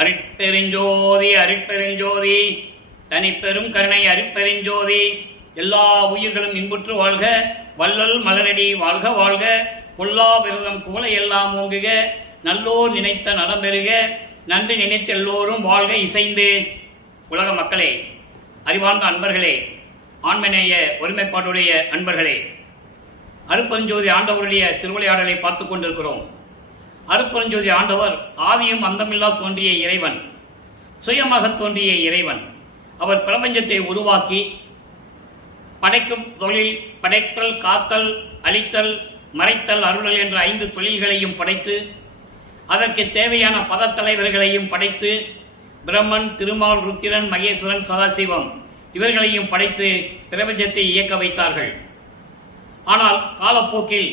அருட்பெருஞ்சோதி அருட்பெருஞ்சோதி தனிப்பெரும் கருணை அருட்பெருஞ்சோதி. எல்லா உயிர்களும் இன்புற்று வாழ்க, வள்ளல் மலரடி வாழ்க வாழ்க, கொல்லா விரதம் குவளை எல்லாம் ஓங்குக, நல்லோர் நினைத்த நலம் பெறுக, நன்றி நினைத்த எல்லோரும் வாழ்க இசைந்து. உலக மக்களே, அறிவார்ந்த அன்பர்களே, ஆண்மநேய ஒருமைப்பாட்டுடைய அன்பர்களே, அருட்பெருஞ்சோதி ஆண்டவருடைய திருவிளையாடலை பார்த்து கொண்டிருக்கிறோம். அருட்பெருஞ்சோதி ஆண்டவர் ஆதியும் அந்தமில்லா தோன்றிய இறைவன், சுயமாக தோன்றிய இறைவன். அவர் பிரபஞ்சத்தை உருவாக்கி படைக்கும் தொழில், படைத்தல், காத்தல், அழித்தல், மறைத்தல், அருளல் என்ற 5 தொழில்களையும் படைத்து அதற்கு தேவையான பதத்தலைவர்களையும் படைத்து பிரம்மன், திருமால், ருத்திரன், மகேஸ்வரன், சதாசிவம் இவர்களையும் படைத்து பிரபஞ்சத்தை இயக்க வைத்தார்கள். ஆனால் காலப்போக்கில்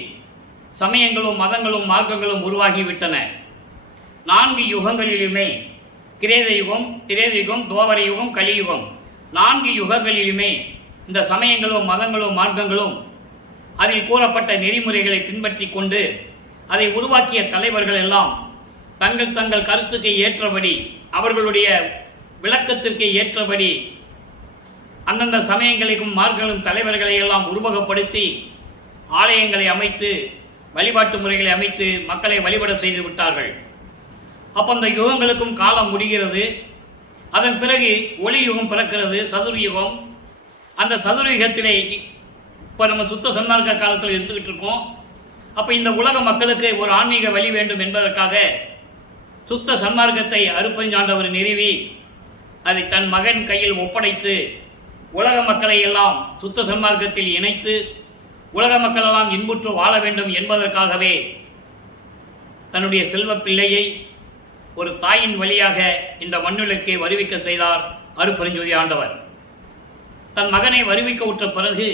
சமயங்களும் மதங்களும் மார்க்கங்களும் உருவாகிவிட்டன. 4 யுகங்களிலுமே, கிரேத யுகம், திரேத யுகம், துவாபர யுகம், கலியுகம், 4 யுகங்களிலுமே இந்த சமயங்களும் மதங்களும் மார்க்கங்களும் அதில் கூறப்பட்ட நெறிமுறைகளை பின்பற்றி கொண்டு அதை உருவாக்கிய தலைவர்கள் எல்லாம் தங்கள் தங்கள் கருத்துக்கு ஏற்றபடி, அவர்களுடைய விளக்கத்திற்கு ஏற்றபடி அந்தந்த சமயங்களுக்கும் மார்க்கங்களும் தலைவர்களை எல்லாம் உருவகப்படுத்தி ஆலயங்களை அமைத்து வழிபாட்டு முறைகளை அமைத்து மக்களை வழிபட செய்து விட்டார்கள். அப்போ அந்த யுகங்களுக்கும் காலம் முடிகிறது. அதன் பிறகு ஒளி யுகம் பிறக்கிறது, சதுர்யுகம். அந்த சதுர்யுகத்திலே இப்போ நம்ம சுத்த சன்மார்க்க காலத்தில் இருந்துகிட்டு இருக்கோம். அப்போ இந்த உலக மக்களுக்கு ஒரு ஆன்மீக வழி வேண்டும் என்பதற்காக சுத்த சன்மார்க்கத்தை அருட்பெருஞ்சாண்டவர் நிறுவி அதை தன் மகன் கையில் ஒப்படைத்து உலக மக்களை எல்லாம் சுத்த சன்மார்க்கத்தில் இணைத்து உலக மக்களெல்லாம் இன்புற்று வாழ வேண்டும் என்பதற்காகவே தன்னுடைய செல்வ பிள்ளையை ஒரு தாயின் வழியாக இந்த மண்ணுலகை வருவிக்க செய்தார் அருட்பெருஞ்சோதி ஆண்டவர். தன் மகனை வருவிக்க உற்ற பிறகு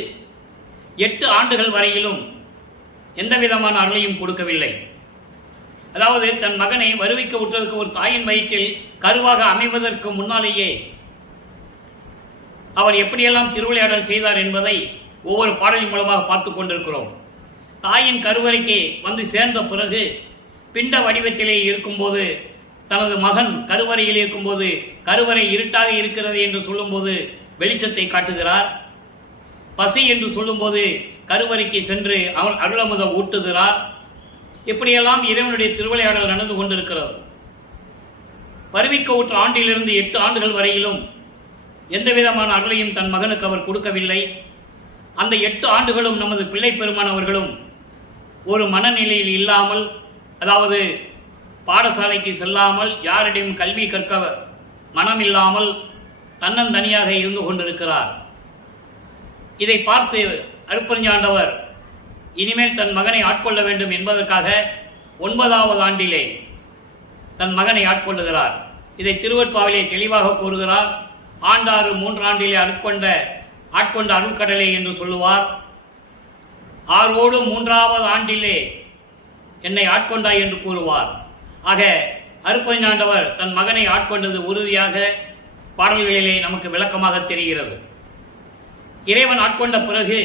8 ஆண்டுகள் வரையிலும் எந்த விதமான அருளையும் கொடுக்கவில்லை. அதாவது தன் மகனை வருவிக்க உற்றதுக்கு ஒரு தாயின் வயிற்றில் கருவாக அமைவதற்கு முன்னாலேயே அவர் எப்படியெல்லாம் திருவிளையாடல் செய்தார் என்பதை ஒவ்வொரு பாடலின் மூலமாக பார்த்து கொண்டிருக்கிறோம். தாயின் கருவறைக்கு வந்து சேர்ந்த பிறகு பிண்ட வடிவத்திலே இருக்கும்போது தனது மகன் கருவறையில் இருக்கும்போது கருவறை இருட்டாக இருக்கிறது என்று சொல்லும்போது வெளிச்சத்தை காட்டுகிறார். பசி என்று சொல்லும்போது கருவறைக்கு சென்று அவன் அருளமுதம் ஊட்டுகிறார். இப்படியெல்லாம் இறைவனுடைய திருவிளையாடல் நடந்து கொண்டிருக்கிறது. வருவிக்க ஊற்ற ஆண்டிலிருந்து 8 ஆண்டுகள் வரையிலும் எந்த விதமான அருளையும் தன் மகனுக்கு அவர் கொடுக்கவில்லை. அந்த 8 ஆண்டுகளும் நமது பிள்ளை பெருமானவர்களும் ஒரு மனநிலையில் இல்லாமல், அதாவது பாடசாலைக்கு செல்லாமல், யாரிடையும் கல்வி கற்க மனம் இல்லாமல் தன்னந்தனியாக இருந்து கொண்டிருக்கிறார். இதை பார்த்து அருட்பெருஞ்சாண்டவர் இனிமேல் தன் மகனை ஆட்கொள்ள வேண்டும் என்பதற்காக 9வது ஆண்டிலே தன் மகனை ஆட்கொள்ளுகிறார். இதை திருவெட்பாவிலே தெளிவாக கூறுகிறார். ஆண்டாறு 3 ஆண்டிலே ஆட்கொண்ட அருட்கடலை என்று சொல்லுவார். 6ஓடு 3வது ஆண்டிலே என்னை ஆட்கொண்டாய் என்று கூறுவார். ஆக அருட்பெருஞ்சாண்டவர் தன் மகனை ஆட்கொண்டது உறுதியாக பாடல்களிலே நமக்கு விளக்கமாக தெரிகிறது. இறைவன் ஆட்கொண்ட பிறகு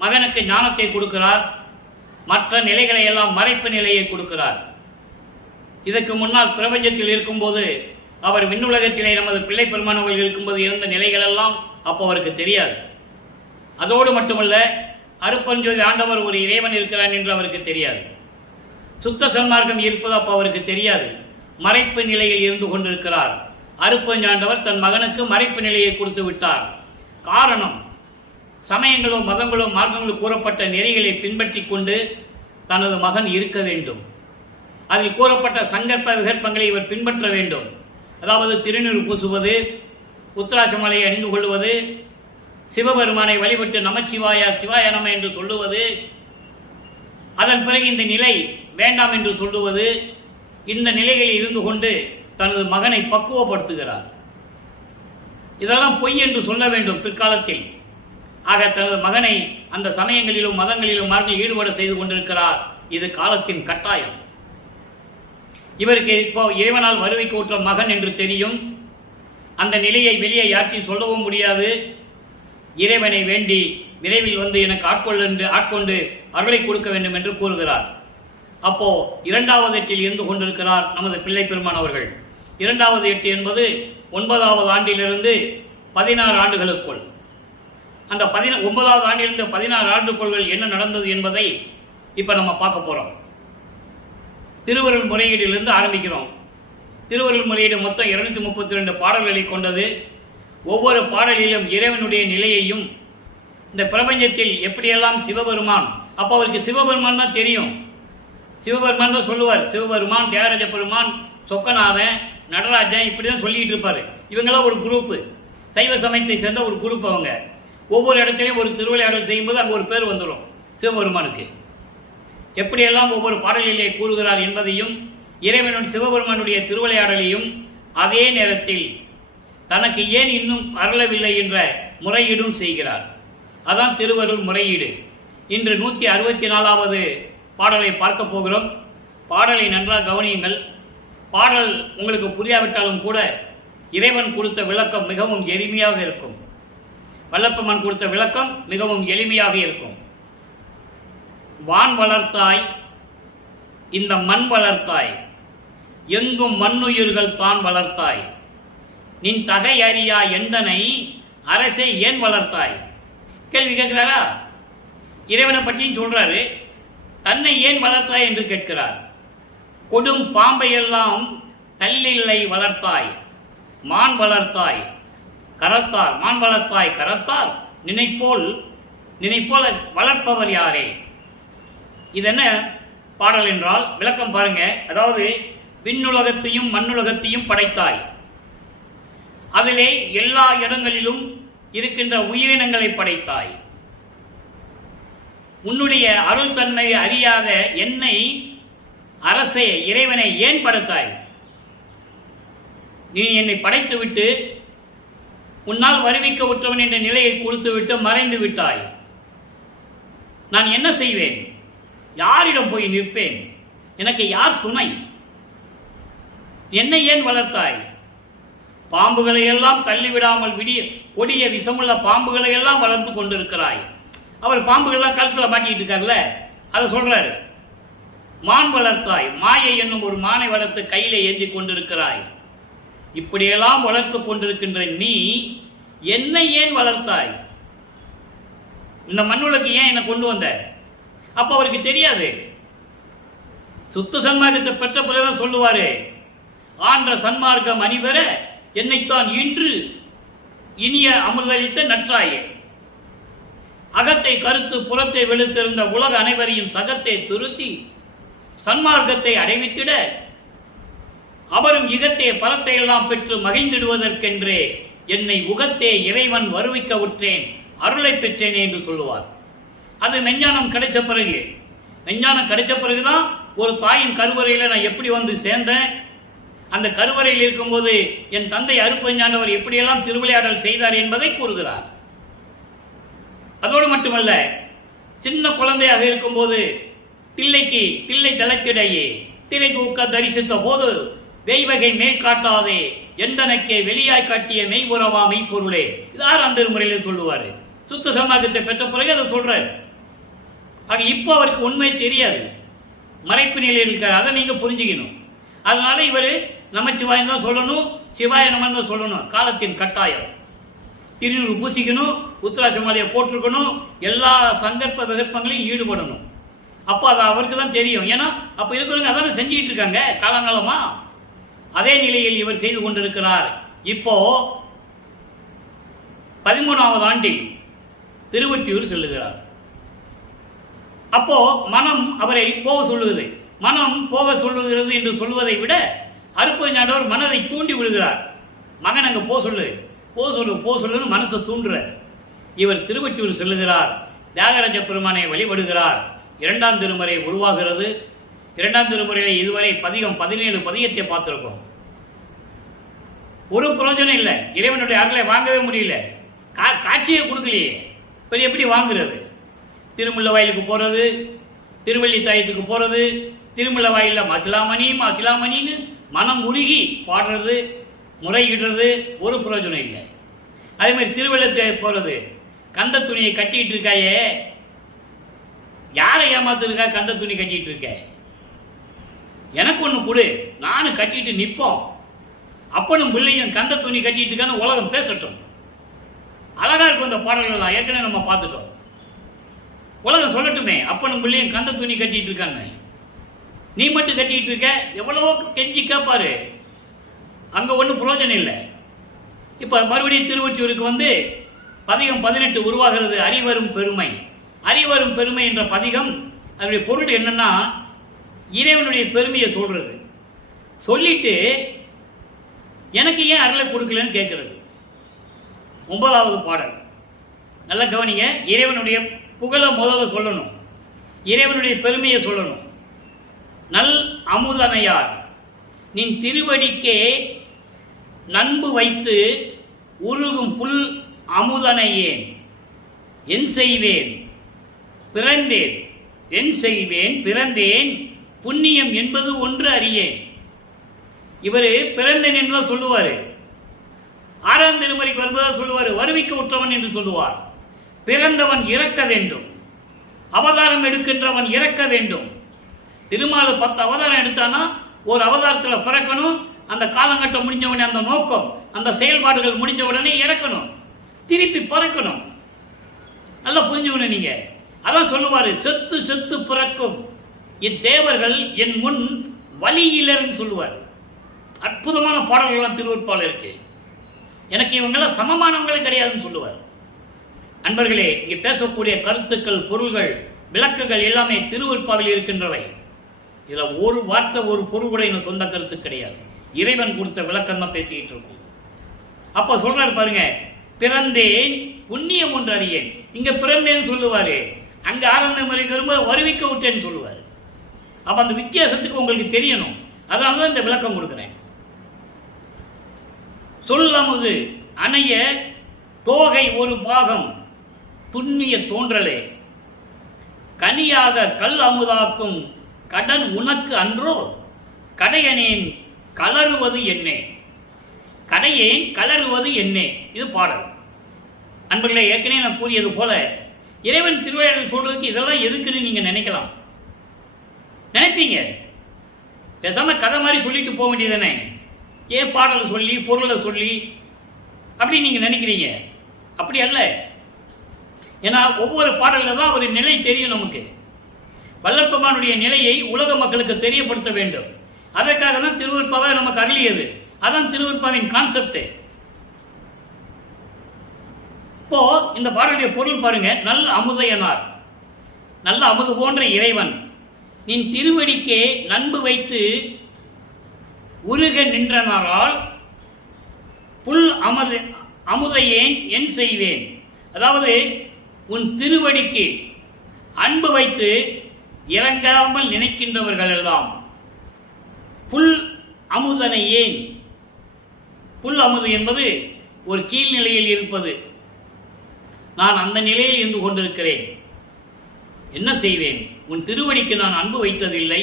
மகனுக்கு ஞானத்தை கொடுக்கிறார். மற்ற நிலைகளை எல்லாம் மறைப்பு நிலையை கொடுக்கிறார். இதற்கு முன்னால் பிரபஞ்சத்தில் இருக்கும்போது அவர் விண்ணுலகத்திலே நமது பிள்ளை பெருமானவர்கள் இருக்கும்போது இருந்த நிலைகளெல்லாம் அப்போ அவருக்கு தெரியாது. அதோடு மட்டுமல்ல, அருட்பெருஞ்சோதி ஆண்டவர் ஒரு இறைவன் இருக்கிறான் என்று அவருக்கு தெரியாது. சுத்த சன்மார்க்கம் இருப்பது அப்போ அவருக்கு தெரியாது. மறைப்பு நிலையில் இருந்து கொண்டிருக்கிறார். அருட்பெருஞ்சாண்டவர் தன் மகனுக்கு மறைப்பு நிலையை கொடுத்து விட்டார். காரணம், சமயங்களோ மதங்களோ மார்க்கங்களோ கூறப்பட்ட நெறிகளை பின்பற்றி கொண்டு தனது மகன் இருக்க வேண்டும். அதில் கூறப்பட்ட சங்கற்ப விகற்பங்களை இவர் பின்பற்ற வேண்டும். அதாவது திருநீறு பூசுவது, உத்திராட்ச மாலையை அணிந்து கொள்வது, சிவபெருமானை வழிபட்டு நமச்சிவாயா சிவாய நம என்று சொல்லுவது, அதன் பிறகு இந்த நிலை வேண்டாம் என்று சொல்லுவது, இந்த நிலைகளில் இருந்து கொண்டு தனது மகனை பக்குவப்படுத்துகிறார். இதெல்லாம் பொய் என்று சொல்ல வேண்டும் பிற்காலத்தில். ஆக தனது மகனை அந்த சமயங்களிலும் மதங்களிலும் மார்க்கில் ஈடுபட செய்து கொண்டிருக்கிறார். இது காலத்தின் கட்டாயம். இவருக்கு இப்போ இறைவனால் வருவிக்க உற்ற மகன் என்று தெரியும். அந்த நிலையை வெளியே யார்த்தையும் சொல்லவும் முடியாது. இறைவனை வேண்டி விரைவில் வந்து எனக்கு ஆட்கொண்டு அருளை கொடுக்க வேண்டும் என்று கூறுகிறார். அப்போ 2வது எட்டில் இருந்து கொண்டிருக்கிறார் நமது பிள்ளை பெருமானவர்கள். இரண்டாவது 8 என்பது 9வது ஆண்டிலிருந்து 16 ஆண்டுகளுக்குள். அந்த 9வது ஆண்டிலிருந்து 16 ஆண்டுக்குள்கள் என்ன நடந்தது என்பதை இப்போ நம்ம பார்க்க போகிறோம். திருவருள் முறையீடிலிருந்து ஆரம்பிக்கிறோம். திருவருள் முறையீடு மொத்தம் 232 பாடல்களை கொண்டது. ஒவ்வொரு பாடலிலும் இறைவனுடைய நிலையையும், இந்த பிரபஞ்சத்தில் எப்படியெல்லாம் சிவபெருமான், அப்போ அவருக்கு சிவபெருமான் தான் தெரியும். சிவபெருமான் தான் சொல்லுவார். சிவபெருமான், தியாகராஜ பெருமான், சொக்கநாதன், நடராஜன், இப்படி தான் சொல்லிட்டு இருப்பார். இவங்களாம் ஒரு குரூப்பு, சைவ சமயத்தை சேர்ந்த ஒரு குரூப். அவங்க ஒவ்வொரு இடத்துலையும் ஒரு திருவிளையாடல் செய்யும்போது அங்கே ஒரு பேர் வந்துடும் சிவபெருமானுக்கு. எப்படியெல்லாம் ஒவ்வொரு பாடலிலே கூறுகிறார் என்பதையும், இறைவனுடைய சிவபெருமானுடைய திருவிளையாடலையும், அதே நேரத்தில் தனக்கு ஏன் இன்னும் அருளவில்லை என்ற முறையீடும் செய்கிறார். அதான் திருவருள் முறையீடு. இன்று 164வது பாடலை பார்க்க போகிறோம். பாடலை நன்றாக கவனியுங்கள். பாடல் உங்களுக்கு புரியாவிட்டாலும் கூட இறைவன் கொடுத்த விளக்கம் மிகவும் எளிமையாக இருக்கும். வல்லப்பெருமான் கொடுத்த விளக்கம் மிகவும் எளிமையாக இருக்கும். வான் வளர்த்தாய், இந்த மண் வளர்த்தாய், எங்கும் மண்ணுயிர்கள் தான் வளர்த்தாய், நின் தகை அறியா எந்தனை அரசை ஏன் வளர்த்தாய். கேள்வி கேட்கிறாரா? இறைவனை பற்றியும் சொல்றாரு. தன்னை ஏன் வளர்த்தாய் என்று கேட்கிறார். கொடும் பாம்பையெல்லாம் தள்ளில்லை வளர்த்தாய், மான் வளர்த்தாய் கரத்தால், மான் வளர்த்தாய் கரத்தால், நினைப்போல் வளர்ப்பவர் யாரே. இதென்ன பாடல் என்றால் விளக்கம் பாருங்க. அதாவது விண்ணுலகத்தையும் மண்ணுலகத்தையும் படைத்தாய், அதிலே எல்லா இடங்களிலும் இருக்கின்ற உயிரினங்களை படைத்தாய், உன்னுடைய அருள் தன்மை அறியாத என்னை அரசே இறைவனை ஏன் படைத்தாய். நீ என்னை படைத்துவிட்டு உன்னால் வருவிக்க உற்றவன் என்ற நிலையை கொடுத்துவிட்டு மறைந்து விட்டாய். நான் என்ன செய்வேன்? யாரிடம் போய் நிற்பேன்? எனக்கு யார் துணை? என்னை ஏன் வளர்த்தாய்? பாம்புகளை எல்லாம் தள்ளிவிடாமல் கொடிய விஷமுள்ள பாம்புகளை எல்லாம் வளர்த்து கொண்டிருக்கிறாய். அவர் பாம்புகள்லாம் கழுத்தில் மாட்டிட்டு இருக்கார்ல, அதை சொல்றாரு. மான் வளர்த்தாய், மாயை என்னும் ஒரு மானை வளர்த்து கையிலே ஏந்தி கொண்டிருக்கிறாய். இப்படியெல்லாம் வளர்த்து கொண்டிருக்கின்ற நீ என்னை ஏன் வளர்த்தாய்? இந்த மண்ணுலகு ஏன் என்னை கொண்டு வந்த? அப்ப அவருக்கு தெரியாது. சுத்த சன்மார்க்கத்தை பெற்ற பிறகுதான் சொல்லுவாரு, ஆன்ற சன்மார்க்கம் அணிபெற என்னைத்தான் இன்று இனிய அமிர்தளித்த நற்றாயே, அகத்தை கருத்து புறத்தை வெளுத்திருந்த உலக அனைவரையும் சகத்தை திருத்தி சன்மார்க்கத்தை அடைவித்திட அவரும் இகத்தே பரத்தை எல்லாம் பெற்று மகிழ்ந்திடுவதற்கென்றே என்னை உகத்தே இறைவன் வருவிக்க உற்றேன், அருளை பெற்றேனே என்று சொல்லுவார். அது மெஞ்ஞானம் கிடைச்ச பிறகு. மெஞ்ஞானம் கிடைச்ச பிறகுதான் ஒரு தாயின் கருவறையில் நான் எப்படி வந்து சேர்ந்தேன், அந்த கருவறையில் இருக்கும்போது என் தந்தை அருட்பெருஞ்சாண்டவர் எப்படியெல்லாம் திருவிளையாடல் செய்தார் என்பதை கூறுகிறார். அதோடு மட்டுமல்ல, சின்ன குழந்தையாக இருக்கும்போது தில்லை தளத்திடையே திரை தூக்க தரிசித்த போது வெய்வகை மேல் காட்டாதே எந்தனக்கே வெளியாய் காட்டிய மெய்புறவா மெய்ப்பொருளே. இதார் அந்த முறையில் சொல்லுவார். சுத்த சன்மார்க்கத்தை பெற்ற பிறகு அதை சொல்றாரு. ஆக இப்போ அவருக்கு உண்மை தெரியாது, மறைப்பு நிலையில் இருக்கார். அதை நீங்க புரிஞ்சுக்கணும். அதனால இவர் நமச்சிவாயம் தான் சொல்லணும், சிவாய நமன் தான் சொல்லணும். காலத்தின் கட்டாயம். திருநூறு பூசிக்கணும், உத்தராட்ச மாலையை போட்டிருக்கணும், எல்லா சந்தர்ப்ப விகற்பங்களையும் ஈடுபடணும். அப்போ அது அவருக்கு தான் தெரியும். ஏன்னா அப்போ இருக்கிறவங்க அதான செஞ்சுட்டு இருக்காங்க காலங்காலமா. அதே நிலையில் இவர் செய்து கொண்டிருக்கிறார். இப்போ 13வது ஆண்டில் திருவொற்றியூர் செல்லுகிறார். அப்போ மனம் அவரை போக சொல்லுகிறது. மனம் போக சொல்லுகிறது என்று சொல்வதை விட அருட்பெருஞ்சாண்டவர் மனதை தூண்டி விடுகிறார். மகன் அங்கே போ சொல்லுன்னு மனசை தூண்டுறார். இவர் திருவொற்றியூர் செல்லுகிறார். தியாகராஜ பெருமானை வழிபடுகிறார். 2ஆம் திருமுறை உருவாகிறது. 2ஆம் திருமுறையில் இதுவரை 17 பதிகத்தை பார்த்திருக்கோம். ஒரு பிரயோஜனம் இல்லை. இறைவனுடைய அருளை வாங்கவே முடியல. காட்சியை கொடுக்கலையே. இப்போ எப்படி வாங்குறது? திருமுல்ல வாயிலுக்கு போறது, திருவள்ளி தாயத்துக்கு போறது, திருமுல்ல வாயில மசிலாமணின்னு மனம் உருகி பாடுறது, முறையிடுறது, ஒரு பிரயோஜனம் இல்லை. அதே மாதிரி திருவள்ளத்தை போறது, கந்த துணியை கட்டிட்டு இருக்காயே, யாரை ஏமாத்துருக்கா? கந்த துணி கட்டிட்டு இருக்க, எனக்கு ஒன்று கொடு, நானும் கட்டிட்டு நிற்போம் அப்பனும் பிள்ளையும் கந்த துணி கட்டிட்டு இருக்கான்னு உலகம் பேசட்டும். அழகா இருக்கும் இந்த பாடல்கள், ஏற்கனவே நம்ம பார்த்துட்டோம். உலகம் சொல்லட்டுமே, அப்பனும் பிள்ளையும் கந்த துணி கட்டிட்டு இருக்காங்க, நீ மட்டும் கட்டிட்டு இருக்க. எவ்வளவோ கெஞ்சி கேட்பாரு, அங்க ஒன்றும் புரோஜனம் இல்லை. இப்ப மறுபடியும் திருவொற்றியூருக்கு பதிகம் 18 உருவாகிறது. அறிவரும் பெருமை. அறிவரும் பெருமை என்ற பதிகம், அதனுடைய பொருள் என்னன்னா, இறைவனுடைய பெருமையை சொல்றது. சொல்லிட்டு எனக்கு ஏன் அருளை கொடுக்கலன்னு கேட்கிறது. 9வது பாடல் நல்ல கவனிங்க. இறைவனுடைய புகழை முதல்ல சொல்லணும், இறைவனுடைய பெருமையை சொல்லணும். நல் அமுதனையார் நின் திருவடிக்கே நண்பு வைத்து உருகும் புல் அமுதனையேன் என் செய்வேன் பிறந்தேன், என் செய்வேன் பிறந்தேன் புண்ணியம் என்பது ஒன்று அறியேன். இவர் பிறந்தேன் என்றுதான் சொல்லுவார். 6ஆம் திருமுறைக்கு வருவதாக சொல்லுவார். வருவிக்க உற்றவன் என்று சொல்லுவார். பிறந்தவன் இறக்க வேண்டும், அவதாரம் எடுக்கின்றவன் இறக்க வேண்டும். திருமால் 10 அவதாரம் எடுத்தானா ஒரு அவதாரத்தில் பிறக்கணும். அந்த காலங்கட்டம் முடிஞ்ச உடனே, அந்த நோக்கம், அந்த செயல்பாடுகள் முடிஞ்ச உடனே இறக்கணும், திருப்பி பிறக்கணும். நல்லா புரிஞ்சுக்கணும் நீங்க. அதான் சொல்லுவாரு, செத்து செத்து பிறக்கும் இத்தேவர்கள் என் முன் வழியிலன்னு சொல்லுவார். அற்புதமான பாடல்கள்லாம் திருவருட்பால இருக்கு. எனக்கு இவங்கெல்லாம் சமமானவங்களே கிடையாதுன்னு சொல்லுவார். அன்பர்களே, இங்கே பேசக்கூடிய கருத்துக்கள், பொருள்கள், விளக்குகள் எல்லாமே திருவருட்பாவில் இருக்கின்றவை. இதில் ஒரு வார்த்தை, ஒரு பொருள் கூட இன்னும் சொந்த கருத்து கிடையாது. இறைவன் கொடுத்த விளக்கம் தான் பேசிக்கிட்டு இருக்கும். அப்ப சொல்றாரு பாருங்க, பிறந்தேன் புண்ணியம் ஒன்று அறியேன். இங்க பிறந்தேன்னு சொல்லுவாரு, அங்க ஆனந்த முறைக்கு வரும்போது வருவிக்க விட்டேன்னு சொல்லுவாரு. அப்ப அந்த வித்தியாசத்துக்கு உங்களுக்கு தெரியணும். அதனாலதான் இந்த விளக்கம் கொடுக்கிறேன். சொல்லமுது அணைய தோகை ஒரு பாகம் துண்ணிய தோன்றலே கனியாக கல் அமுதாக்கும் கடன் உனக்கு அன்றோ கடையனேன் கலருவது என்னே, கடையேன் கலருவது என்னே. இது பாடல். அன்பர்களே, ஏற்கனவே நான் கூறியது போல இறைவன் திருவிழா சொல்றதுக்கு இதெல்லாம் எதுக்குன்னு நீங்க நினைக்கலாம், நினைப்பீங்க. பேசாம கதை மாதிரி சொல்லிட்டு போக வேண்டியதானே, ஏன் பாடலை சொல்லி பொருளை சொல்லி அப்படி நீங்க நினைக்கிறீங்க. அப்படி அல்ல. ஏன்னா ஒவ்வொரு பாடலில் தான் ஒரு நிலை தெரியும் நமக்கு. வல்லற்பெருமானுடைய நிலையை உலக மக்களுக்கு தெரியப்படுத்த வேண்டும். அதற்காக தான் திருவருட்பாவை நமக்கு அருளியது. அதான் திருவருட்பாவின் கான்செப்ட். இப்போ இந்த பாடலுடைய பொருள் பாருங்க. நல் அமுதையனார், நல்ல அமுது போன்ற இறைவன் நின் திருவடிக்கே நண்பு வைத்து உருக நின்றனாரால் புல் அமுதையேன் என் செய்வேன். அதாவது உன் திருவடிக்கு அன்பு வைத்து இறங்காமல் நினைக்கின்றவர்கள் எல்லாம் புல் அமுதனை ஏன். புல் அமுது என்பது ஒரு கீழ்நிலையில் இருப்பது. நான் அந்த நிலையில் இருந்து கொண்டிருக்கிறேன், என்ன செய்வேன்? உன் திருவடிக்கு நான் அன்பு வைத்ததில்லை,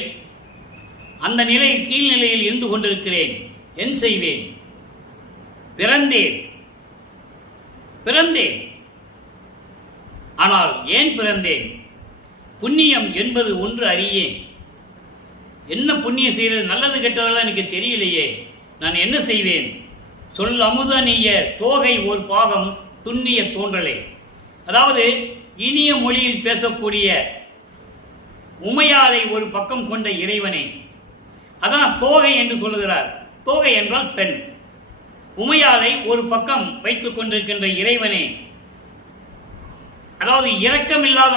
அந்த நிலை கீழ்நிலையில் இருந்து கொண்டிருக்கிறேன், என் செய்வேன்? பிறந்தேன் பிறந்தேன். ஆனால் ஏன் பிறந்தேன்? புண்ணியம் என்பது ஒன்று அறியேன். என்ன புண்ணியம் செய்யறது, நல்லது கெட்டதெல்லாம் எனக்கு தெரியலையே, நான் என்ன செய்வேன்? சொல் அமுதனிய தோகை ஒரு பாகம் துண்ணிய தோன்றலே. அதாவது இனிய மொழியில் பேசக்கூடிய உமையாலை ஒரு பக்கம் கொண்ட இறைவனை, அதான் தோகை என்று சொல்லுகிறார். தோகை என்றால் பெண். உமையாலை ஒரு பக்கம் வைத்துக் கொண்டிருக்கின்ற இறைவனே, அதாவது இரக்கமில்லாத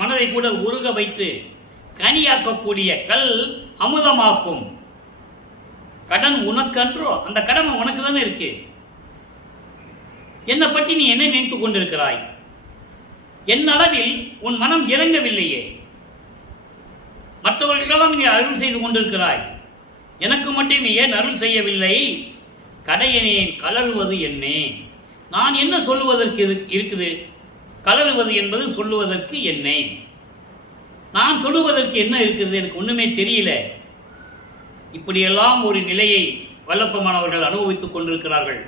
மனதை கூட உருக வைத்து கனியாக்கக்கூடிய கல் அமுதமாக்கும் கடன் உனக்கன்றோ. அந்த கடமை உனக்கு தானே இருக்கு. என்னை பற்றி நீ என்ன நினைத்துக் கொண்டிருக்கிறாய்? என் அளவில் உன் மனம் இறங்கவில்லையே. மற்றவர்களெல்லாம் நீ அருள் செய்து கொண்டிருக்கிறாய், எனக்கு மட்டும் நீ ஏன் அருள் செய்யவில்லை? கடையனேன் கலருவது என்னே. நான் என்ன சொல்லுவதற்கு இருக்குது? கலருவது என்பது சொல்லுவதற்கு என்னை. நான் சொல்லுவதற்கு என்ன இருக்கிறது? எனக்கு ஒண்ணுமே தெரியல. இப்படியெல்லாம் ஒரு நிலையை வல்லப்பெருமானவர்கள் அனுபவித்துக் கொண்டிருக்கிறார்கள்.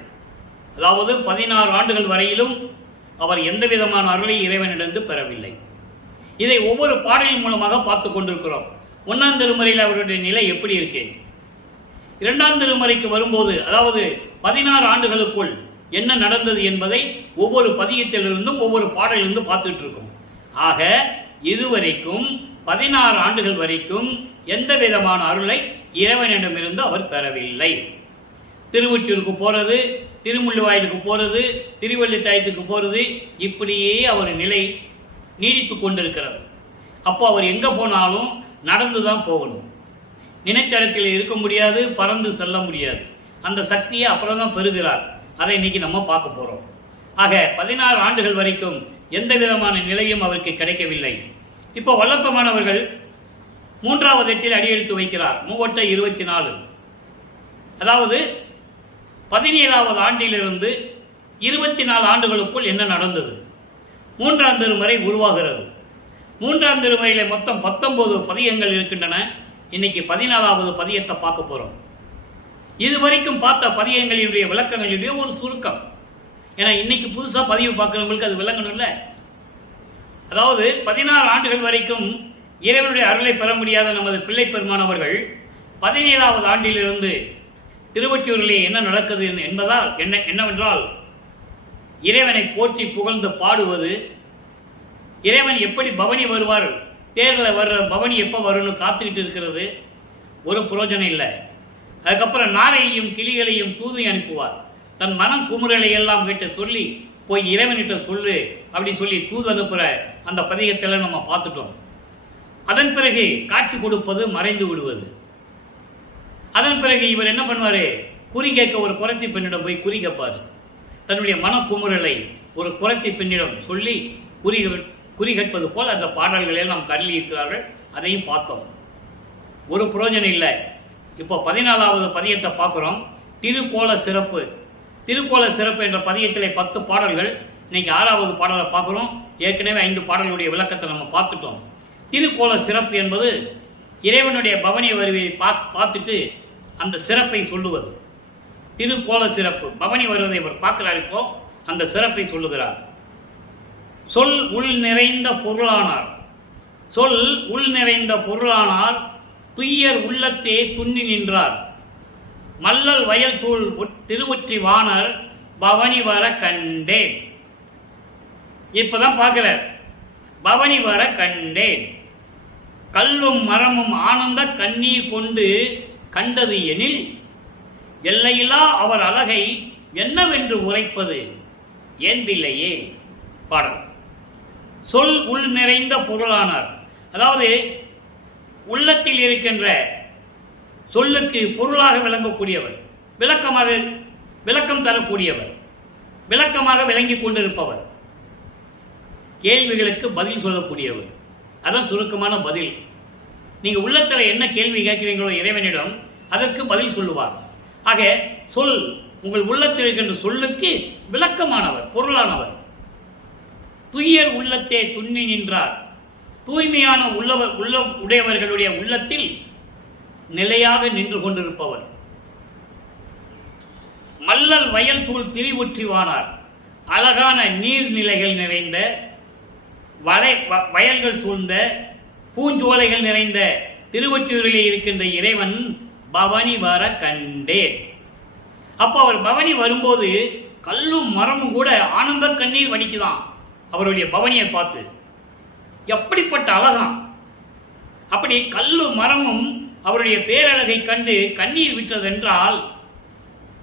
அதாவது 16 ஆண்டுகள் வரையிலும் அவர் எந்த விதமான அருளை இறைவனிடந்து பெறவில்லை. இதை ஒவ்வொரு பாடலின் மூலமாக பார்த்து கொண்டிருக்கிறோம். 1ஆம் திருமுறையில் அவருடைய நிலை எப்படி இருக்கு? இரண்டாம் திருமுறைக்கு வரும்போது, அதாவது 16 ஆண்டுகளுக்குள் என்ன நடந்தது என்பதை ஒவ்வொரு பதியத்திலிருந்தும் ஒவ்வொரு பாடலிலிருந்து பார்த்துட்டு இருக்கோம். ஆக இதுவரைக்கும் 16 ஆண்டுகள் வரைக்கும் எந்த விதமான அருளை இறைவனிடமிருந்து அவர் பெறவில்லை. திருவொற்றியூருக்கு போறது, திருமுள்ளுவாயிலுக்கு போறது, திருவள்ளித்தாயத்துக்கு போறது, இப்படியே அவர் நிலை நீடித்து கொண்டிருக்கிறது. அப்போ அவர் எங்க போனாலும் நடந்து தான் போகணும். நினைத்த இடத்தில் இருக்க முடியாது, பறந்து செல்ல முடியாது. அந்த சக்தியை அப்புறம் தான் பெறுகிறார். அதை இன்னைக்கு நம்ம பார்க்க போறோம். ஆக 16 ஆண்டுகள் வரைக்கும் எந்த விதமான நிலையும் அவருக்கு கிடைக்கவில்லை. இப்போ வல்லப்பமானவர்கள் 3வது எட்டில் அடியெடுத்து வைக்கிறார். 3/24, அதாவது 17வது ஆண்டிலிருந்து 24 ஆண்டுகளுக்குள் என்ன நடந்தது. 3ஆம் திருமுறை உருவாகிறது. 3ஆம் திருமுறையில மொத்தம் 19 பதியங்கள் இருக்கின்றன. இன்னைக்கு 14வது பதியத்தை பார்க்க போறோம். இதுவரைக்கும் பார்த்த பதியங்களினுடைய விளக்கங்களுடைய ஒரு சுருக்கம். ஏன்னா இன்னைக்கு புதுசா பதிவு பார்க்கிறவங்களுக்கு அது விளங்கணும் இல்லை. அதாவது 16 ஆண்டுகள் வரைக்கும் இறைவனுடைய அருளை பெற முடியாத நமது பிள்ளை பெருமானவர்கள் 17வது ஆண்டிலிருந்து திருவொற்றியூரிலே என்ன நடக்குது என்பதால் என்னவென்றால், இறைவனை போற்றி புகழ்ந்து பாடுவது, இறைவன் எப்படி பவனி வருவார், தேரில் வர்ற பவனி எப்போ வரும்னு காத்துக்கிட்டு இருக்கிறது, ஒரு புரோஜனம் இல்லை. அதுக்கப்புறம் நாரையையும் கிளிகளையும் தூது அனுப்புவார். தன் மனம் குமுறலை எல்லாம் கிட்ட சொல்லி போய் இறைவன்கிட்ட சொல்லு அப்படி சொல்லி தூது அனுப்புகிற அந்த பதிகத்தில் நம்ம பார்த்துட்டோம். அதன் பிறகு காட்சி கொடுப்பது, மறைந்து விடுவது. அதன் பிறகு இவர் என்ன பண்ணுவார், குறி கேட்க ஒரு குறைத்தி பெண்ணிடம் போய் குறி கேட்பார். தன்னுடைய மனக்குமுறலை ஒரு குறைத்தி பெண்ணிடம் சொல்லி குறி கேட்பது போல் அந்த பாடல்களை நாம் கருளி இருக்கிறார்கள். அதையும் பார்த்தோம். ஒரு புரோஜனம் இல்லை. இப்போ 14வது பதியத்தை பார்க்குறோம். திருக்கோல சிறப்பு. திருக்கோல சிறப்பு என்ற பதியத்திலே 10 பாடல்கள். இன்னைக்கு 6வது பாடலை பார்க்குறோம். ஏற்கனவே 5 பாடல்களுடைய விளக்கத்தை நம்ம பார்த்துட்டோம். திருக்கோல சிறப்பு என்பது இறைவனுடைய பவனி வருவதை பார்த்துட்டு அந்த சிறப்பை சொல்லுவது. திருக்கோல சிறப்பு, பவனி வருவதை அவர் பார்க்கிறார். இப்போ அந்த சிறப்பை சொல்லுகிறார். சொல் உள் நிறைந்த பொருளானார். சொல் உள் நிறைந்த பொருளானார், துய்யர் உள்ளத்தே துண்ணி நின்றார். மல்லல் வயல் சூழ் திருவொற்றி வாணர் பவனி வர கண்டேன். இப்பதான் பார்க்கிறார். பவனி வர கண்டேன். கல்லும் மரமும் ஆனந்த கண்ணீர் கொண்டு கண்டது எனில், எல்லையிலா அவர் அழகை என்னவென்று உரைப்பது ஏந்தில்லையே. பாடல். சொல் உள் நிறைந்த பொருளானார், அதாவது உள்ளத்தில் இருக்கின்ற சொல்லுக்கு பொருளாக விளங்கக்கூடியவர், விளக்கம் தரக்கூடியவர், விளக்கமாக விளங்கிக் கொண்டிருப்பவர், கேள்விகளுக்கு பதில் சொல்லக்கூடியவர். அதான் சுருக்கமான பதில். நீங்க உள்ளத்துல என்ன கேள்வி கேட்கிறீங்களோ இறைவனிடம் அதற்கு பதில் சொல்லுவார். ஆக சொல், உங்கள் உள்ளத்தில் இருக்கின்ற சொல்லுக்கு விளக்கமானவர், பொருளானவர். துய்யர் உள்ளத்தே துண்ணி நின்றார். தூய்மையான உள்ளம் உடையவர்களுடைய உள்ளத்தில் நிலையாக நின்று கொண்டிருப்பவர். மல்லல் வயல் சூழ் திருவொற்றிவானார். அழகான நீர்நிலைகள் நிறைந்த, வயல்கள் சூழ்ந்த, பூஞ்சோலைகள் நிறைந்த திருவொற்றியூரிலே இருக்கின்ற இறைவன் பவனி வர கண்டேன். அப்போ அவர் பவனி வரும்போது கல்லும் மரமும் கூட ஆனந்த கண்ணீர் வடிக்குதான் அவருடைய பவனியை பார்த்து. எப்படிப்பட்ட அழகாம்! அப்படி கல்லும் மரமும் அவருடைய பேரழகை கண்டு கண்ணீர் விட்டதென்றால்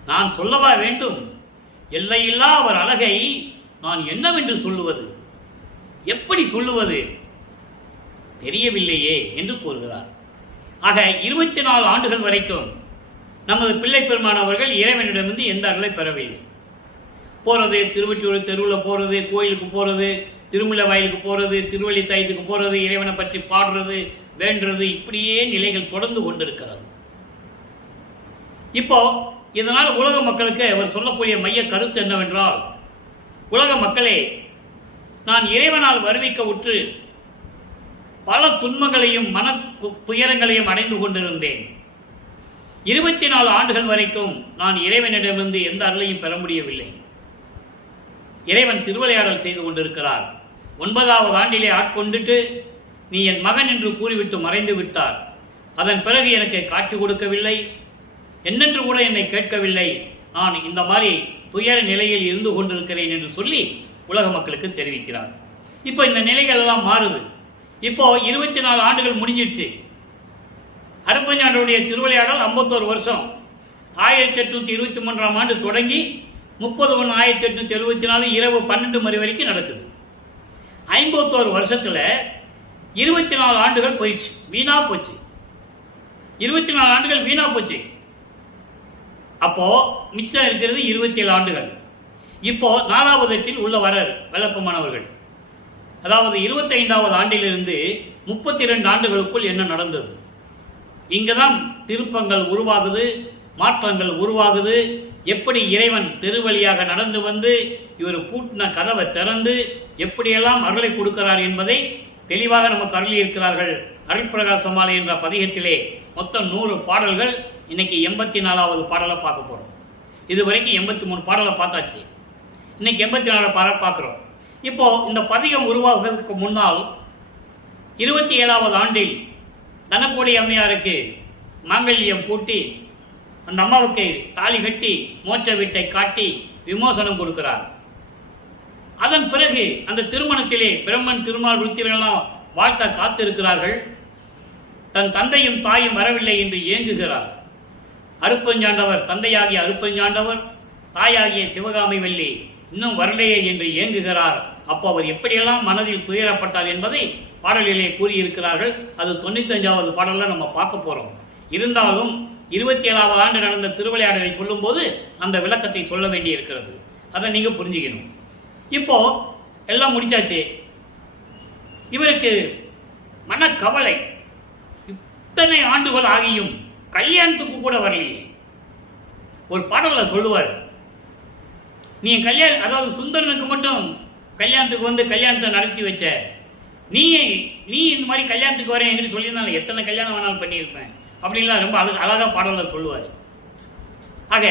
நான் சொல்லவா வேண்டும்? எல்லையில்லா அவர் அழகை நான் என்னவென்று சொல்லுவது, எப்படி சொல்லுவது தெரியவில்லையே என்று கூறுகிறார். ஆக 24 ஆண்டுகள் வரைக்கும் நமது பிள்ளை பெருமானவர்கள் இறைவனிடமிருந்து எந்த அருளை பெறவில்லை. போறது, திருவொற்றியூர் தெருவில் போறது, கோயிலுக்கு போறது, திருமுல்லை வாயிலுக்கு போறது, திருவள்ளித்தாயத்துக்கு போறது, இறைவனை பற்றி பாடுறது, வேண்டுறது, இப்படியே நிலைகள் தொடர்ந்து கொண்டிருக்கிறது. இப்போ இதனால் உலக மக்களுக்கு அவர் சொல்லக்கூடிய மைய கருத்து என்னவென்றால், உலக மக்களே, நான் இறைவனால் வருவிக்க உற்று பல துன்பங்களையும் மன துயரங்களையும் அடைந்து கொண்டிருந்தேன். 24 ஆண்டுகள் வரைக்கும் நான் இறைவனிடமிருந்து எந்த அருளையும் பெற முடியவில்லை. இறைவன் திருவிளையாடல் செய்து கொண்டிருக்கிறார். 9வது ஆண்டிலே ஆட்கொண்டுட்டு நீ என் மகன் என்று கூறிவிட்டு மறைந்து விட்டார். அதன் பிறகு எனக்கு காட்சி கொடுக்கவில்லை, என்னென்று கூட என்னை கேட்கவில்லை, நான் இந்த மாதிரி துயர நிலையில் இருந்து கொண்டிருக்கிறேன் என்று சொல்லி உலக மக்களுக்கு தெரிவிக்கிறார். இப்போ இந்த நிலைகள் எல்லாம் மாறுது. இப்போ 24 ஆண்டுகள் முடிஞ்சிடுச்சு. அருப்பஞ்சாண்டவருடைய திருவிளையாடல் 51 வருஷம். 1823ஆம் ஆண்டு தொடங்கி 30/1/1874 இரவு 12 மணி வரைக்கும் நடக்குது. 51 வருஷத்துல 24 ஆண்டுகள் போயிடுச்சு, வீணா போச்சு. 24 ஆண்டுகள் வீணா போச்சு. அப்போ மிச்சம் இருக்கிறது 27 ஆண்டுகள். இப்போ 4வது எட்டில் உள்ள வரார் வெள்ளப்பமானவர்கள். அதாவது 25வது ஆண்டிலிருந்து 32 ஆண்டுகளுக்குள் என்ன நடந்தது? இங்கதான் திருப்பங்கள் உருவாகுது, மாற்றங்கள் உருவாகுது. எப்படி இறைவன் தெருவழியாக நடந்து வந்து இவர் பூட்டின கதவை திறந்து எப்படியெல்லாம் அருளை கொடுக்கிறார் என்பதை தெளிவாக நமக்கு அருளி இருக்கிறார்கள். அருள்பிரகாச மாலை என்ற பதிகத்திலே மொத்தம் 100 பாடல்கள். இன்னைக்கு 84வது பாடலை பார்க்க போறோம். இது வரைக்கும் 83 பாடலை பார்த்தாச்சு. இன்னைக்கு 84 பாடல் பார்க்கிறோம். இப்போ இந்த பதிகம் உருவாகுவதற்கு முன்னால் 27வது ஆண்டில் தனக்கோடி அம்மையாருக்கு மாங்கல்யம் பூட்டி அந்த அம்மாவுக்கு தாலி கட்டி மோட்ச வீட்டை காட்டி விமோசனம் கொடுக்கிறார். அதன் பிறகு அந்த திருமணத்திலே பிரம்மன் திருமால் ருத்திரெல்லாம் வாழ்த்த காத்திருக்கிறார்கள். தன் தந்தையும் தாயும் வரவில்லை என்று ஏங்குகிறார். அருப்பஞ்சாண்டவர், தந்தையாகிய அருப்பஞ்சாண்டவர், தாயாகிய சிவகாமி வள்ளி இன்னும் வரலையே என்று ஏங்குகிறார். அப்போ அவர் எப்படியெல்லாம் மனதில் துயரப்பட்டார் என்பதை பாடலிலே கூறியிருக்கிறார்கள். அது 95வது பாடலில் நம்ம பார்க்க போறோம். இருந்தாலும் 27வது ஆண்டு நடந்த திருவிளையாடலை சொல்லும் போது அந்த விளக்கத்தை சொல்ல வேண்டி இருக்கிறது. அதை நீங்க புரிஞ்சுக்கணும். இப்போ எல்லாம் முடிச்சாச்சு. இவருக்கு மனக்கவலை. இத்தனை ஆண்டுகள் ஆகியும் கல்யாணத்துக்கு கூட வரலையே. ஒரு பாடல்ல சொல்லுவார், நீ கல்யாணம், அதாவது சுந்தரனுக்கு மட்டும் கல்யாணத்துக்கு வந்து கல்யாணத்தை நடத்தி வச்ச, நீ இந்த மாதிரி கல்யாணத்துக்கு வரேன் என்கிட்ட சொல்லியிருந்தாங்க, எத்தனை கல்யாணம் வேணாலும் பண்ணியிருப்பேன் அப்படின்லாம் ரொம்ப அழகா பாடல்ல சொல்லுவார். ஆக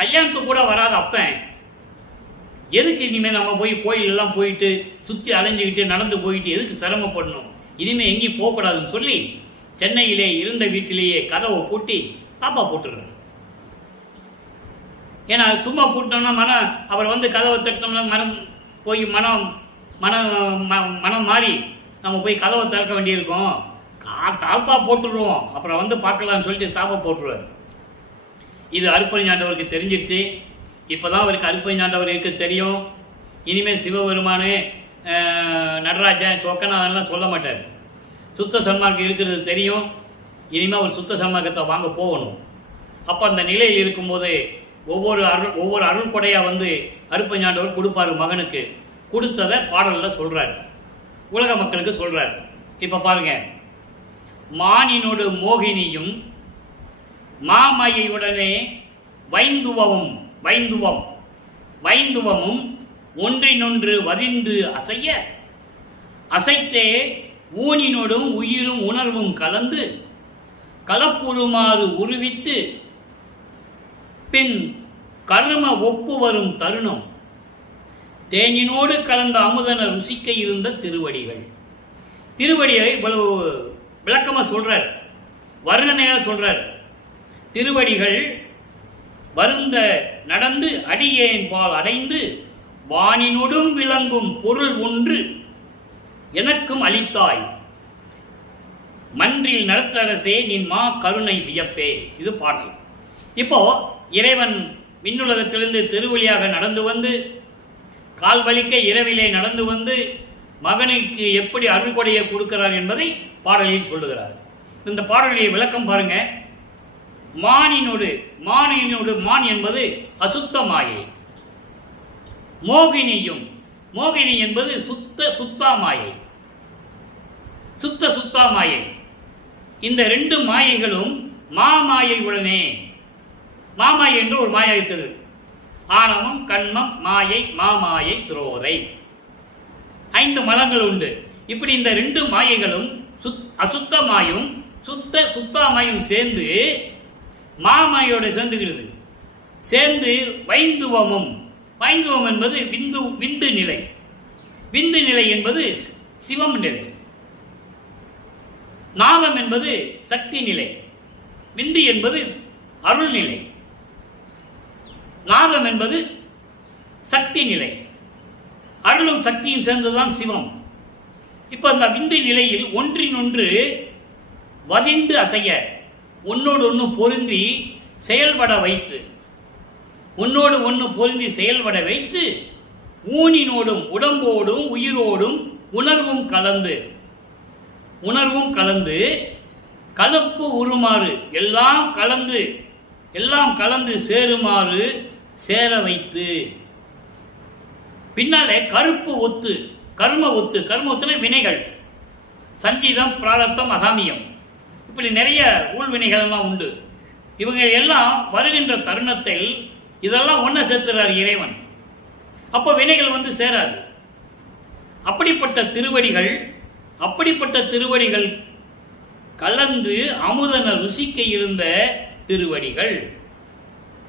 கல்யாணத்துக்கு கூட வராத அப்பன் எதுக்கு இனிமேல் நம்ம போய் கோயில் எல்லாம் போயிட்டு சுற்றி அலைஞ்சுக்கிட்டு நடந்து போயிட்டு எதுக்கு சிரமப்படணும், இனிமேல் எங்கேயும் போகக்கூடாதுன்னு சொல்லி சென்னையிலே இருந்த வீட்டிலேயே கதவை பூட்டி தாப்பா போட்டுடுறாரு. ஏன்னா சும்மா பூட்டோம்னா அவர் வந்து கதவை தட்டினோம்னா மனம் போய் மனம் மாறி நம்ம போய் கதவை திறக்க வேண்டியிருக்கோம். தாப்பா போட்டுருவோம், அப்புறம் வந்து பார்க்கலாம்னு சொல்லிட்டு தாப்பா போட்டுருவார். இது அருப்பஞ்சாண்டவருக்கு தெரிஞ்சிருச்சு. இப்போதான் அவருக்கு அருப்பஞ்சாண்டவர் இருக்கு தெரியும். இனிமேல் சிவபெருமானே நடராஜன் சொக்கனா அதெல்லாம் சொல்ல மாட்டார். சுத்த சன்மார்க்கம் இருக்கிறது தெரியும். இனிமேல் அவர் சுத்த சன்மார்க்கத்தை வாங்க போகணும். அப்போ அந்த நிலையில் இருக்கும்போது ஒவ்வொரு அருள் கொடையாக வந்து அருப்பஞ்சாண்டவர் கொடுப்பாரு. மகனுக்கு கொடுத்ததை பாடலில் சொல்கிறார், உலக மக்களுக்கு சொல்கிறார். இப்போ பாருங்க, மானினோடு மோகினியும் மாமாயையுடனே வைந்துவமும் ஒன்றினொன்று வதிந்து அசைத்தே ஊனினோடும் உயிரும் உணர்வும் கலந்து கலப்புறுமாறு உருவித்து பின் கர்ம ஒப்பு வரும் தருணம் தேனினோடு கலந்த அமுதன ருசிக்க இருந்த திருவடிகள். திருவடியை இவ்வளவு விளக்கமாக சொல்றார், வர்ணனையாக சொல்றார். திருவடிகள் வருந்த நடந்து அடியேன் பால் அடைந்து வானினொடும் விளங்கும் பொருள் ஒன்று எனக்கும் அளித்தாய் மன்றில் நடத்தரசே நின் மா கருணை வியப்பே. இது பாடல். இப்போ இறைவன் விண்ணுலகத்திலிருந்து திருவழியாக நடந்து வந்து கால் வலிக்க இரவிலே நடந்து வந்து மகனுக்கு எப்படி அருள் கொடையை கொடுக்கிறார் என்பதை பாடலில் சொல்லுகிறார். இந்த பாடலிலே விளக்கம் பாருங்க. மானினோடு மான் என்பது அசுத்த மாயை. மோகினி என்பது சுத்தா மாயை. இந்த 2 மாயைகளும் மாமாயை உடனே, மாமாயை என்று ஒரு மாயை இருக்குது. ஆணவம், கண்மம், மாயை, மாமாயை, துரோதை, 5 மலங்கள் உண்டு. இப்படி இந்த 2 மாயைகளும் அசுத்தமாயும் சுத்தாமாயும் சேர்ந்து மாமாயோட சேர்ந்துகிறது. சேர்ந்து வைந்துவம் என்பது விந்து நிலை. விந்து நிலை என்பது சிவம் நிலை. நாதம் என்பது சக்தி நிலை. விந்து என்பது அருள்நிலை. நாதம் என்பது சக்தி நிலை. அருளும் சக்தியும் சேர்ந்ததுதான் சிவம். இப்ப அந்த விந்து நிலையில் ஒன்றினொன்று வதிந்து அசைய, ஒன்னோடு ஒன்று பொருந்தி செயல்பட வைத்து, ஒன்னோடு ஒன்று பொருந்தி செயல்பட வைத்து, ஊனினோடும் உடம்போடும் உயிரோடும் உணர்வும் கலந்து கலப்பு உருமாறு, எல்லாம் கலந்து சேருமாறு சேர வைத்து, பின்னாலே கரும ஒத்துன வினைகள், சஞ்சீதம், பிராரத்தம், அகாமியம், இப்படி நிறைய ஊழ்வினைகள் எல்லாம் உண்டு. இவங்க எல்லாம் வருகின்ற தருணத்தில் இதெல்லாம் ஒன்ன சேர்த்துறார் இறைவன். அப்போ வினைகள் வந்து சேராது. அப்படிப்பட்ட திருவடிகள் கலந்து அமுதன ருசிக்க இருந்த திருவடிகள்,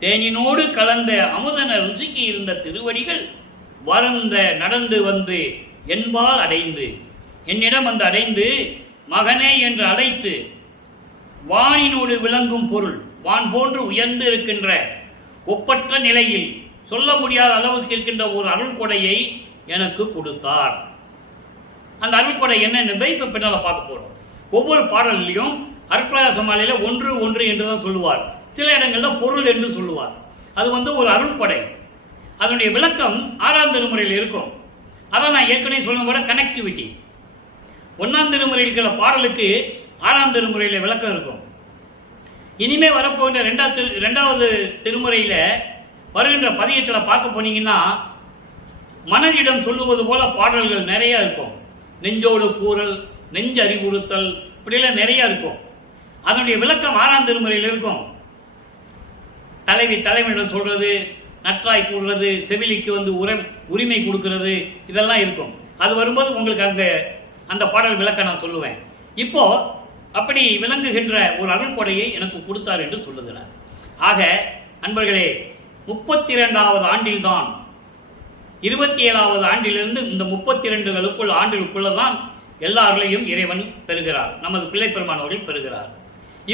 தேனினோடு கலந்த அமுதன ருசிக்க இருந்த திருவடிகள் வருந்த நடந்து வந்து என்பால் அடைந்து, என்னிடம் வந்து அடைந்து மகனே என்று அழைத்து, வானினோடு விளங்கும் பொருள், வான் போன்று உயர்ந்து இருக்கின்ற ஒப்பற்ற நிலையில் சொல்ல முடியாத அளவுக்கு இருக்கின்ற ஒரு அருள் கொடையை எனக்கு கொடுத்தார். அந்த அருள் கொடை என்ன என்பதை இப்ப பின்னால பார்க்க போறோம். ஒவ்வொரு பாடலிலையும் அருட்பிரகாச மாலையில ஒன்று என்று தான் சொல்லுவார். சில இடங்களில் பொருள் என்று சொல்லுவார். அது வந்து ஒரு அருள் கொடை. அதனுடைய விளக்கம் 6ஆம் திருமுறையில் இருக்கும். அதான் நான் ஏற்கனவே சொல்ல விட கனெக்டிவிட்டி. 1ஆம் திருமுறையில் இருக்கிற பாடலுக்கு 6ஆம் திருமுறையில் விளக்கம் இருக்கும். இனிமே வரப்போகின்ற 2வது திருமுறையில் வருகின்ற பதியத்தில் பார்க்க போனீங்கன்னா மனதிடம் சொல்லுவது போல பாடல்கள் நிறைய இருக்கும். நெஞ்சோடு கூறல், நெஞ்சு அறிவுறுத்தல், இப்படியெல்லாம் நிறைய இருக்கும். அதனுடைய விளக்கம் 6ஆம் திருமுறையில் இருக்கும். தலைவனிடம் சொல்றது, நற்றாய் கூடுறது, செவிலிக்கு வந்து உரிமை கொடுக்கிறது, இதெல்லாம் இருக்கும். அது வரும்போது உங்களுக்கு அந்த பாடல் விளக்க நான் சொல்லுவேன். இப்போ அப்படி விளங்குகின்ற ஒரு அருள் கொடையை எனக்கு கொடுத்தார் என்று சொல்லுகிறார். ஆக அன்பர்களே, 32வது ஆண்டில்தான், 27வது ஆண்டிலிருந்து இந்த 32 ஆண்டுகளுக்குள்ளதான் எல்லாரையும் இறைவன் பெறுகிறார். நமது பிள்ளை பெருமானவர்கள் பெறுகிறார்.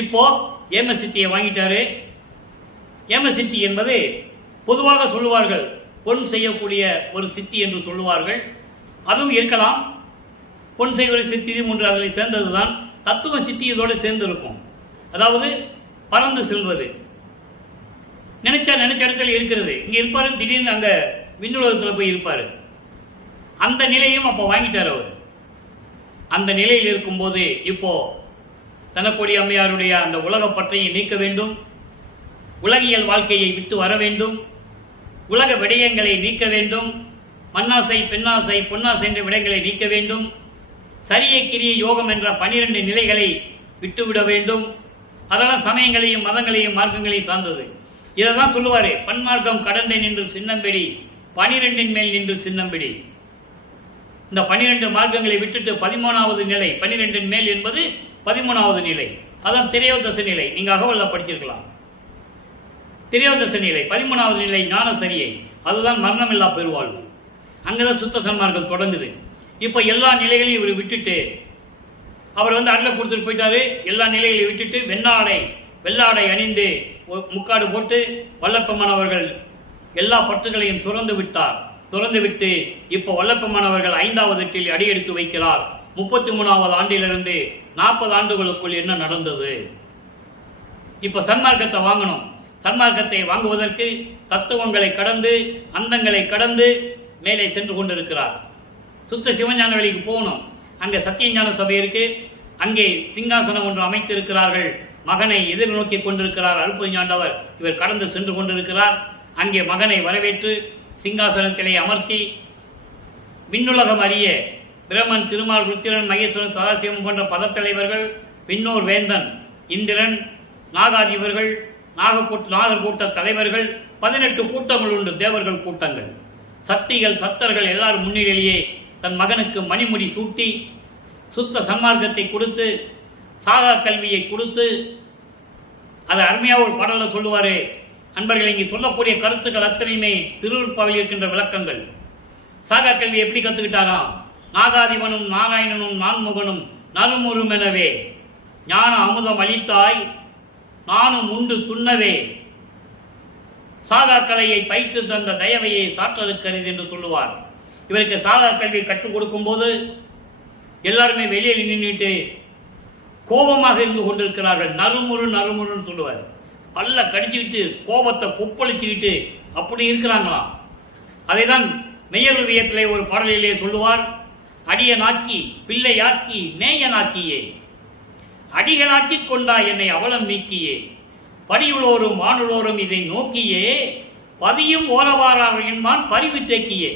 இப்போ ஏமசித்தியை வாங்கிட்டாரு. ஏமசித்தி என்பது பொதுவாக சொல்லுவார்கள் பொன் செய்யக்கூடிய ஒரு சித்தி என்று சொல்லுவார்கள். அதுவும் இருக்கலாம். பொன் செய்கிற சித்தி ஒன்று அதில் சேர்ந்ததுதான். தத்துவ சித்தி இதோடு சேர்ந்து இருக்கும். அதாவது பறந்து செல்வது, நினைச்ச இடத்துல இருக்கிறது. இங்க இருப்பாரு, திடீர்னு அங்க விண்ணுலகத்தில் போய் இருப்பாரு. அந்த நிலையும் அப்போ வாங்கிட்டார் அவர். அந்த நிலையில் இருக்கும்போது இப்போ தனக்கொடி அம்மையாருடைய அந்த உலக பற்றையை நீக்க வேண்டும், உலகியல் வாழ்க்கையை விட்டு வர வேண்டும், உலக விடயங்களை நீக்க வேண்டும், மண்ணாசை, பெண்ணாசை, பொன்னாசை என்ற விடயங்களை நீக்க வேண்டும், சரிய கிரிய யோகம் என்ற 12 நிலைகளை விட்டுவிட வேண்டும். அதெல்லாம் சமயங்களையும் மதங்களையும் மார்க்கங்களையும் சார்ந்தது. இதை தான் சொல்லுவாரு, பன்மார்க்கம் கடந்த நின்று சின்னம்பிடி, 12 மேல் நின்று சின்னம்பிடி. இந்த 12 மார்க்கங்களை விட்டுட்டு 13வது நிலை, 12 மேல் என்பது 13வது நிலை. அதான் திரையோதச நிலை. நீங்க அகவல்ல படிச்சிருக்கலாம். திரையோதச நிலை 13வது நிலை ஞான சரியை, அதுதான் மரணமில்லா பெருவாழ்வு. அங்கதான் சுத்த சன்மார்க்கம் தொடங்குது. இப்போ எல்லா நிலைகளையும் இவர் விட்டுட்டு அவர் வந்து அருளை கொடுத்துட்டு போயிட்டாரு. எல்லா நிலைகளையும் விட்டுட்டு வெள்ளாடை அணிந்து முக்காடு போட்டு வல்லப்பமானவர்கள் எல்லா பற்றுகளையும் துறந்து விட்டு இப்போ வல்லப்பமானவர்கள் 5வது எட்டில் அடியெடுத்து வைக்கிறார். 33வது ஆண்டிலிருந்து 40 ஆண்டுகளுக்குள் என்ன நடந்தது? இப்போ சன்மார்க்கத்தை வாங்கணும். சன்மார்க்கத்தை வாங்குவதற்கு தத்துவங்களை கடந்து, அந்தங்களை கடந்து மேலே சென்று கொண்டிருக்கிறார். சுத்த சிவஞான வழிக்கு போகணும். அங்கே சத்தியஞான சபை இருக்கு. அங்கே சிங்காசனம் ஒன்று அமைத்திருக்கிறார்கள். மகனை எதிர்நோக்கி கொண்டிருக்கிறார் அருட்பெருஞ்சாண்டவர். இவர் கடந்து சென்று கொண்டிருக்கிறார். அங்கே மகனை வரவேற்று சிங்காசனத்திலே அமர்த்தி விண்ணுலகம் அறிய பிரமன், திருமால், ருத்திரன், மகேஸ்வரன், சதாசிவம் போன்ற பதத்தலைவர்கள், விண்ணோர் வேந்தன், இந்திரன், நாகாதிபர்கள், நாகர்கூட்ட தலைவர்கள், 18 கூட்டங்கள் உண்டு. தேவர்கள் கூட்டங்கள், சக்திகள், சத்தர்கள் எல்லாரும் முன்னிலையிலேயே தன் மகனுக்கு மணிமுடி சூட்டி சுத்த சன்மார்க்கத்தை கொடுத்து, சாகா கல்வியை கொடுத்து, அதை அருமையாக ஒரு பாடல சொல்லுவாரு. அன்பர்கள், இங்கே சொல்லக்கூடிய கருத்துக்கள் அத்தனையுமே திருவுருப்பாவில் இருக்கின்ற விளக்கங்கள். சாகா கல்வி எப்படி கற்றுக்கிட்டாராம்? நாகாதிபனும் நாராயணனும் நான்முகனும் நறுமுறுமெனவே ஞான அமுதம் அளித்தாய் நானும் உண்டு துண்ணவே சாகா கலையை பயிற்று தந்த தயவையை சாற்றலுக்கரிது என்று சொல்லுவார். இவருக்கு சாகா கல்வி கற்றுக் கொடுக்கும் போது எல்லாருமே வெளியில் நின்றுட்டு கோபமாக இருந்து கொண்டிருக்கிறார்கள். நறுமுறு நறுமுறுன்னு சொல்லுவார். பல்ல கடிச்சுக்கிட்டு கோபத்தை கொப்பளிச்சுக்கிட்டு அப்படி இருக்கிறாங்களாம். அதை தான் மெய்யருள் வியப்பிலே ஒரு பாடலிலே சொல்லுவார். அடியனாக்கி பிள்ளையாக்கி நேயனாக்கியே அடிகளாக்கி கொண்டா என்னை அவலம் நீக்கியே படியுளோரும் வானுளோரும் இதை நோக்கியே பதியும் ஓரவாரார் என்பான் பரிவு தேக்கியே.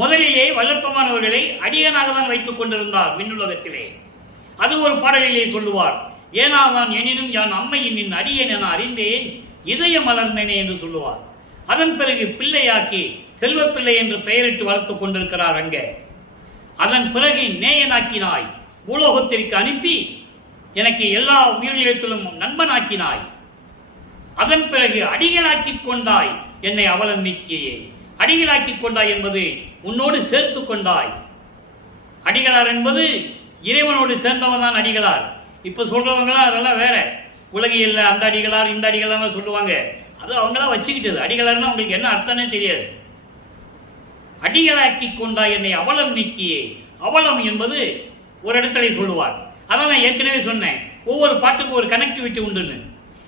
முதலிலே வல்லற்பமானவர்களை அடியனாக தான் வைத்துக் கொண்டிருந்தார் விண்ணுலகத்திலே. அது ஒரு பாடலிலே சொல்லுவார். ஏனாதான் எனினும் யான் அம்மையின் அடியன் என அறிந்தேன் இதயம் மலர்ந்தேனே என்று சொல்லுவார். அதன் பிறகு பிள்ளையாக்கி செல்வப்பிள்ளை என்று பெயரிட்டு வளர்த்துக் கொண்டிருக்கிறார் அங்கே. அதன் பிறகு நேயனாக்கினாய் பூலோகத்திற்கு அனுப்பி எனக்கு எல்லா உயிரிழத்திலும் நண்பனாக்கினாய். அதன் பிறகு அடிகளாக்கி கொண்டாய் என்னை அவலம் நீக்கியே. அடிகளாக்கி கொண்டாய் என்பது உன்னோடு சேர்த்து கொண்டாய். அடிகளார் என்பது இறைவனோடு சேர்ந்தவன் தான் அடிகளார். இப்ப சொல்றவங்களா அதெல்லாம் வேற. உலகியல்ல அந்த அடிகளார் இந்த அடிகளார் சொல்லுவாங்க. அது அவங்களா வச்சுக்கிட்டது. அடிகளார்னா உங்களுக்கு என்ன அர்த்தம்னே தெரியாது. அடிகளாக்கி கொண்டாய் என்னை அவலம் நீக்கியே. அவலம் என்பது ஒரு இடத்துல சொல்லுவார். அதான் நான் ஏற்கனவே சொன்னேன், ஒவ்வொரு பாட்டுக்கும் ஒரு கனெக்டிவிட்டி உண்டுன்னு.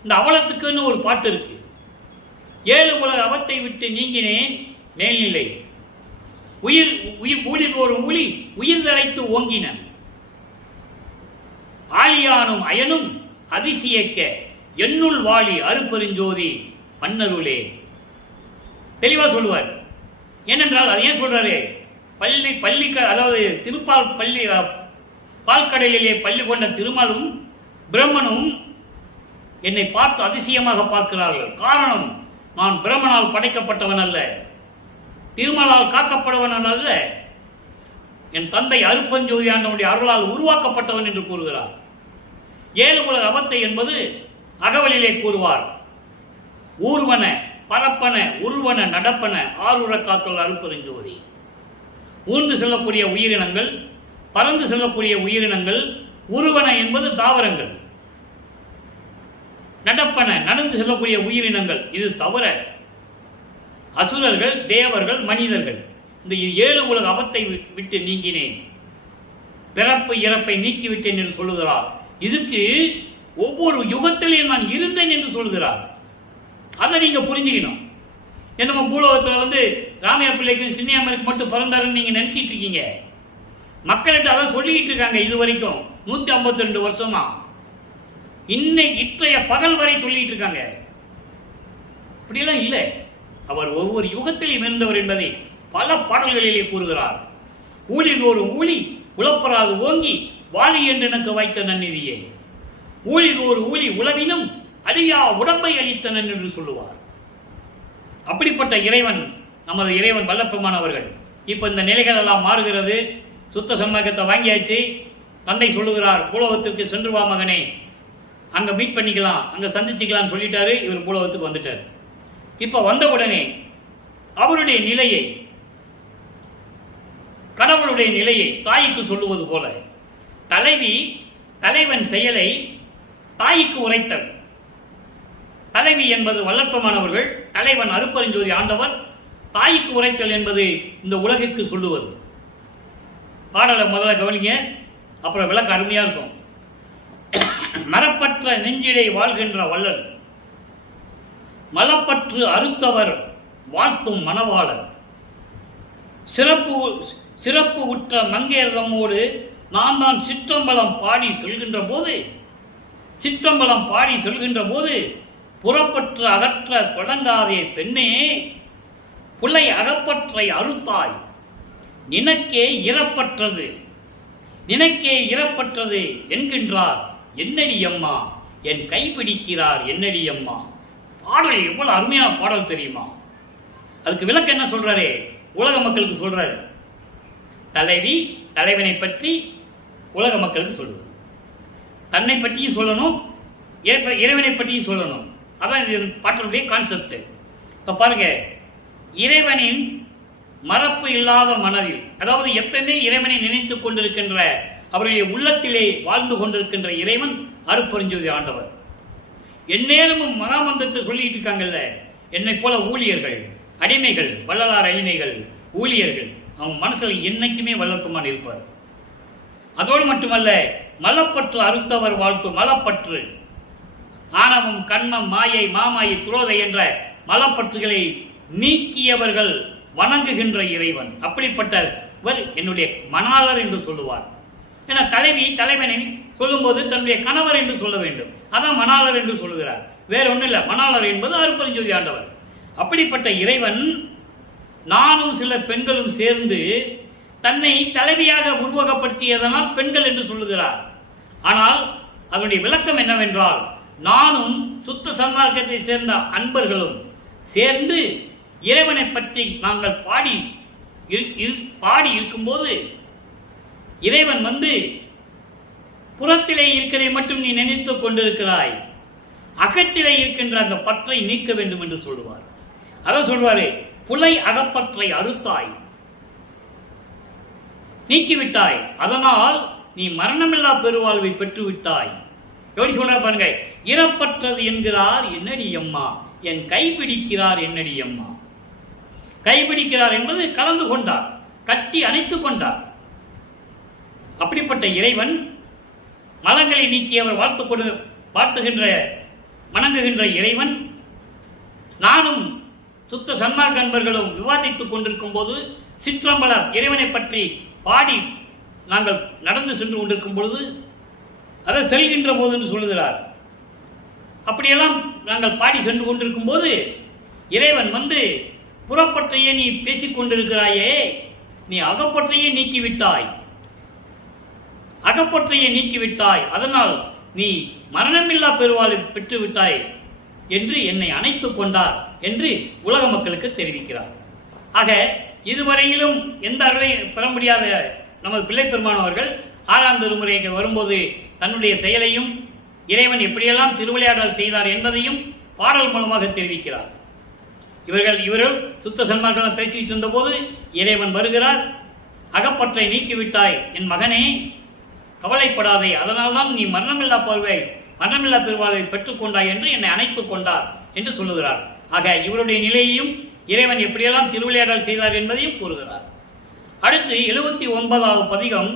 இந்த அவலத்துக்குன்னு ஒரு பாட்டு இருக்கு. 7 உலக அவத்தை விட்டு நீங்கினேன் மேல்நிலை உயிர் உயிர் ஊழிதோறும் ஊழி உயிர் தழைத்து ஓங்கின ஆலியானும் அயனும் அதிசயக்க என்னுள் வாழி அருப்பெருஞ்சோதி மன்னருளே. தெளிவா சொல்லுவார். ஏனென்றால் அது ஏன் சொல்றாரு? பள்ளி அதாவது திருப்பால் பள்ளி பால்கடலிலே பள்ளி கொண்ட திருமாலும் பிரம்மனும் என்னை பார்த்து அதிசயமாக பார்க்கிறார்கள். காரணம், நான் பிரம்மனால் படைக்கப்பட்டவன் அல்ல, திருமாலால் காக்கப்படுவன் அல்ல, என் தந்தை அருப்பஞ்சோதி ஆண்டவனுடைய அருளால் உருவாக்கப்பட்டவன் என்று கூறுகிறார். 7 உலக அவத்தை என்பது அகவலிலே கூறுவார். ஊர்வன பரப்பன உருவன நடப்பன ஆறுற காத்தல் அருப்பெருஞ்சோதி. ஊர்ந்து செல்லக்கூடிய உயிரினங்கள், பறந்து செல்லக்கூடிய உயிரினங்கள். உருவன என்பது தாவரங்கள். நடப்பன நடந்து செல்லக்கூடிய உயிரினங்கள். இது தவிர அசுரர்கள், தேவர்கள், மனிதர்கள். இந்த 7 உலக அவத்தை விட்டு நீங்கினேன், பிறப்பு இறப்பை நீக்கிவிட்டேன் என்று சொல்லுகிறார். இதுக்கு ஒவ்வொரு யுகத்திலேயும் நான் இருந்தேன் என்று சொல்கிறார். அதை நீங்க புரிஞ்சுக்கணும். என்னமோ பூலோகத்தில் ராமையா பிள்ளைக்கும் சின்னியாமருக்கு மட்டும் பிறந்தாருன்னு நீங்க நினைச்சிட்டு இருக்கீங்க. மக்கள்கிட்ட அதை சொல்லிக்கிட்டு இருக்காங்க. இது வரைக்கும் 152 வருஷமா இன்றைய பகல் வரை சொல்லிட்டு இருக்காங்க. இப்படியெல்லாம் இல்லை. அவர் ஒவ்வொரு யுகத்திலும் இருந்தவர் என்பதை பல பாடல்களிலே கூறுகிறார். ஊழிதோறும் ஊழி உழப்பராது ஓங்கி வாழி என்று எனக்கு வைத்த நன்னிதியே. ஊழிதோறு ஊழி உளவினும் அழியா உடம்பை அளித்தனன் என்று சொல்லுவார். அப்படிப்பட்ட இறைவன் நமது இறைவன் வல்லப்பெருமானவர்கள். இப்ப இந்த நிலைகள் எல்லாம் மாறுகிறது. சுத்த சன்மார்க்கத்தை வாங்கியாச்சு. தந்தை சொல்லுகிறார், பூலோகத்திற்கு சென்று வா மகனே, அங்க மீட் பண்ணிக்கலாம், அங்க சந்திச்சுக்கலாம் சொல்லிட்டாரு. இவர் பூலோகத்துக்கு வந்துட்டார். இப்ப வந்த உடனே அவருடைய நிலையை, கடவுளுடைய நிலையை தாய்க்கு சொல்லுவது போல, தலைவன் செயலை தாய்க்கு உரைத்தல். தலைவி என்பது வல்லற்பமானவர்கள், தலைவன் அருப்பெருஞ்சோதி ஆண்டவர். தாய்க்கு உரைத்தல் என்பது இந்த உலகிற்கு சொல்லுவது. பாடலை முதல்ல கவனிங்க, அப்புறம் விளக்க அருமையா இருக்கும். மரப்பற்ற நெஞ்சிடை வாழ்கின்ற வள்ளல், மலப்பற்று அறுத்தவர் வாழ்த்தும் மணவாளர், சிறப்பு உற்ற மங்கையர்தமோடு நான் தான் சிற்றம்பலம் பாடி சொல்கின்ற போது புறப்பற்று அகற்ற தொடங்காதே பெண்ணே, புலை அகப்பற்றை அறுத்தாய், நினக்கே இறப்பற்றது என்கின்றார் என்னடி அம்மா, என் கைப்பிடிக்கிறார் என்னடி அம்மா. பாடல் எவ்வளவு அருமையான பாடல் தெரியுமா? அதுக்கு விளக்கம் என்ன சொல்றாரு? உலக மக்களுக்கு சொல்றாரு. தலைவனை பற்றி உலக மக்களுக்கு சொல்லுது. தன்னை பற்றியும் சொல்லணும், இறைவனை பற்றியும் சொல்லணும். அதான் இது பாட்டுடைய கான்செப்ட். இப்ப பாருங்க, இறைவனின் மறப்பு இல்லாத மனதில், அதாவது எப்பவுமே இறைவனை நினைத்துக் கொண்டிருக்கின்ற, அவருடைய உள்ளத்திலே வாழ்ந்து கொண்டிருக்கின்ற இறைவன் அருப்பெருஞ்சோதி ஆண்டவர். எந்நேரமும் மகாமந்திரத்தை சொல்லிட்டு இருக்காங்கல்ல, என்னை போல ஊழியர்கள், அடிமைகள், வள்ளலார் அடிமைகள், ஊழியர்கள், அவங்க மனசுல என்னைக்குமே வளர்க்குமான் இருப்பார். அதோடு மட்டுமல்ல, மலப்பற்று அறுத்தவர் வாழ்த்து மலப்பற்று, ஆணவம், கண்மம், மாயை, மாமாயை, துரோதை என்ற மலப்பற்றுகளை நீக்கியவர்கள் வணங்குகின்ற இறைவன். அப்படிப்பட்டவர் என்னுடைய மணாளர் என்று சொல்லுவார். ஏன்னா தலைவனை சொல்லும்போது தன்னுடைய கணவர் என்று சொல்ல வேண்டும். அதான் மணாளர் என்று சொல்லுகிறார். வேற ஒன்றும் இல்லை. மணாளர் என்பது அருட்பெருஞ்சோதி ஆண்டவர். அப்படிப்பட்ட இறைவன் நானும் சில பெண்களும் சேர்ந்து தன்னை தலைவியாக உருவகப்படுத்தியதனால் பெண்கள் என்று சொல்லுகிறார். ஆனால் அதனுடைய விளக்கம் என்னவென்றால், நானும் சுத்த சன்மார்க்கத்தை சேர்ந்த அன்பர்களும் சேர்ந்து இறைவனை பற்றி நாங்கள் பாடி இருக்கும்போது இறைவன் வந்து புறத்திலே இருக்கிறதை மட்டும் நீ நினைத்துக் கொண்டிருக்கிறாய், அகத்திலே இருக்கின்ற அந்த பற்றை நீக்க வேண்டும் என்று சொல்லுவார். அதான் சொல்வாரு, புலை அகப்பற்றை அறுத்தாய், நீக்கிவிட்டாய், அதனால் நீ மரணமில்லா பெருவாழ்வை பெற்று விட்டாய். எப்படி சொல்ற பாருங்க, இறப்பற்றது என்கிறார் என்னடி அம்மா, என் கைப்பிடிக்கிறார் என்னடி அம்மா. கைப்பிடிக்கிறார் என்பது கலந்து கொண்டார், கட்டி அணைத்துக் கொண்டார். அப்படிப்பட்ட இறைவன் மலங்களை நீக்கியவர் வாழ்த்துகின்ற வணங்குகின்ற இறைவன் நானும் சுத்த சன்மார்க்க அன்பர்களும் விவாதித்துக் கொண்டிருக்கும் போது சிற்றம்பலர் இறைவனை பற்றி பாடி நாங்கள் நடந்து சென்று கொண்டிருக்கும் பொழுது, அதை செல்கின்ற போதுன்னு சொல்லுகிறார். அப்படியெல்லாம் நாங்கள் பாடி சென்று கொண்டிருக்கும் போது இறைவன் வந்து, புறப்பற்றையே நீ பேசிக் கொண்டிருக்கிறாயே, நீ அகப்பற்றையே நீக்கிவிட்டாய், அகப்பற்றையே நீக்கிவிட்டாய், அதனால் நீ மரணமில்லா பெருவாழ்வை பெற்று விட்டாய் என்று என்னை அணைத்துக் கொண்டார் என்று உலக மக்களுக்கு தெரிவிக்கிறார். ஆக இதுவரையிலும் எந்த அருளை பெற முடியாத நமது பிள்ளை பெருமானவர்கள் 6ஆம் திருமுறைக்கு வரும்போது தன்னுடைய செயலையும் இறைவன் எப்படியெல்லாம் திருவிளையாடல் செய்தார் என்பதையும் பாடல் மூலமாக தெரிவிக்கிறார். இவர்கள் சுத்த சன்மார்க்கம் பேசிட்டு இருந்த போது இறைவன் வருகிறார், அகப்பற்றை நீக்கிவிட்டாய் என் மகனே, கவலைப்படாதே, அதனால்தான் நீ மரணமில்லா பெருவாழ்வை பெற்றுக்கொண்டாய் என்று என்னை அணைத்துக் கொண்டார் என்று சொல்லுகிறார். ஆக இவருடைய நிலையையும் இறைவன் எப்படியெல்லாம் திருவிளையாடல் செய்தார் என்பதையும் கூறுகிறார். அடுத்து 79வது பதிகம்,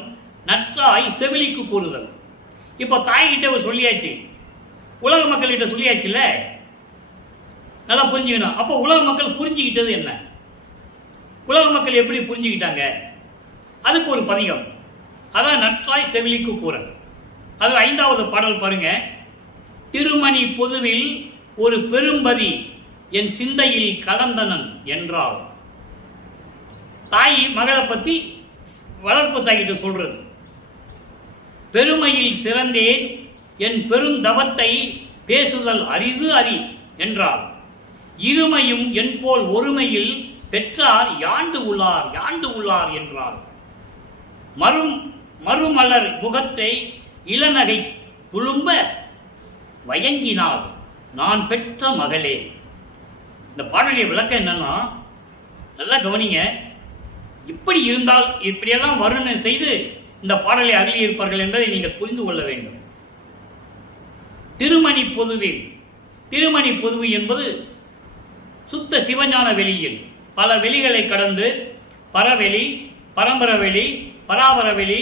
நற்றாய் செவிலிக்கு கூறுதல். இப்போ தாய்கிட்ட ஒரு சொல்லியாச்சு, உலக மக்கள்கிட்ட சொல்லியாச்சுல்ல, நல்லா புரிஞ்சுக்கணும். அப்போ உலக மக்கள் புரிஞ்சுக்கிட்டது என்ன, உலக மக்கள் எப்படி புரிஞ்சுக்கிட்டாங்க, அதுக்கு ஒரு பதிகம். அதான் நற்றாய் செவிலிக்கு கூறல். அது 5வது பாடல் பாருங்க. திருமணி பொதுவில் ஒரு பெரும்பதி என் சிந்தையில் கலந்தனன் என்றால். தாய் மகளை பத்தி வளர்ப்பு தாய்கிட்ட சொல்றது, பெருமையில் சிறந்தேன் என் பெருந்தவத்தை பேசுதல் அரிது அறி என்றால், இருமையும் என் போல் ஒருமையில் பெற்றார் யாண்டு உள்ளார் என்றால், மறுமலர் முகத்தை இளநகை துளும்ப வயங்கினாள் நான் பெற்ற மகளே. இந்த பாடலுடைய விளக்கம் என்னன்னா, நல்லா கவனிங்க. இப்படி இருந்தால் இப்படியெல்லாம் வருணனை செய்து இந்த பாடலை அருளியிருப்பார்கள் என்பதை நீங்கள் புரிந்து கொள்ள வேண்டும். திருமணி பொதுவு என்பது சுத்த சிவஞான வெளியில் பல வெளிகளை கடந்து பரவெளி, பரம்பரவெளி, பராபரவெளி,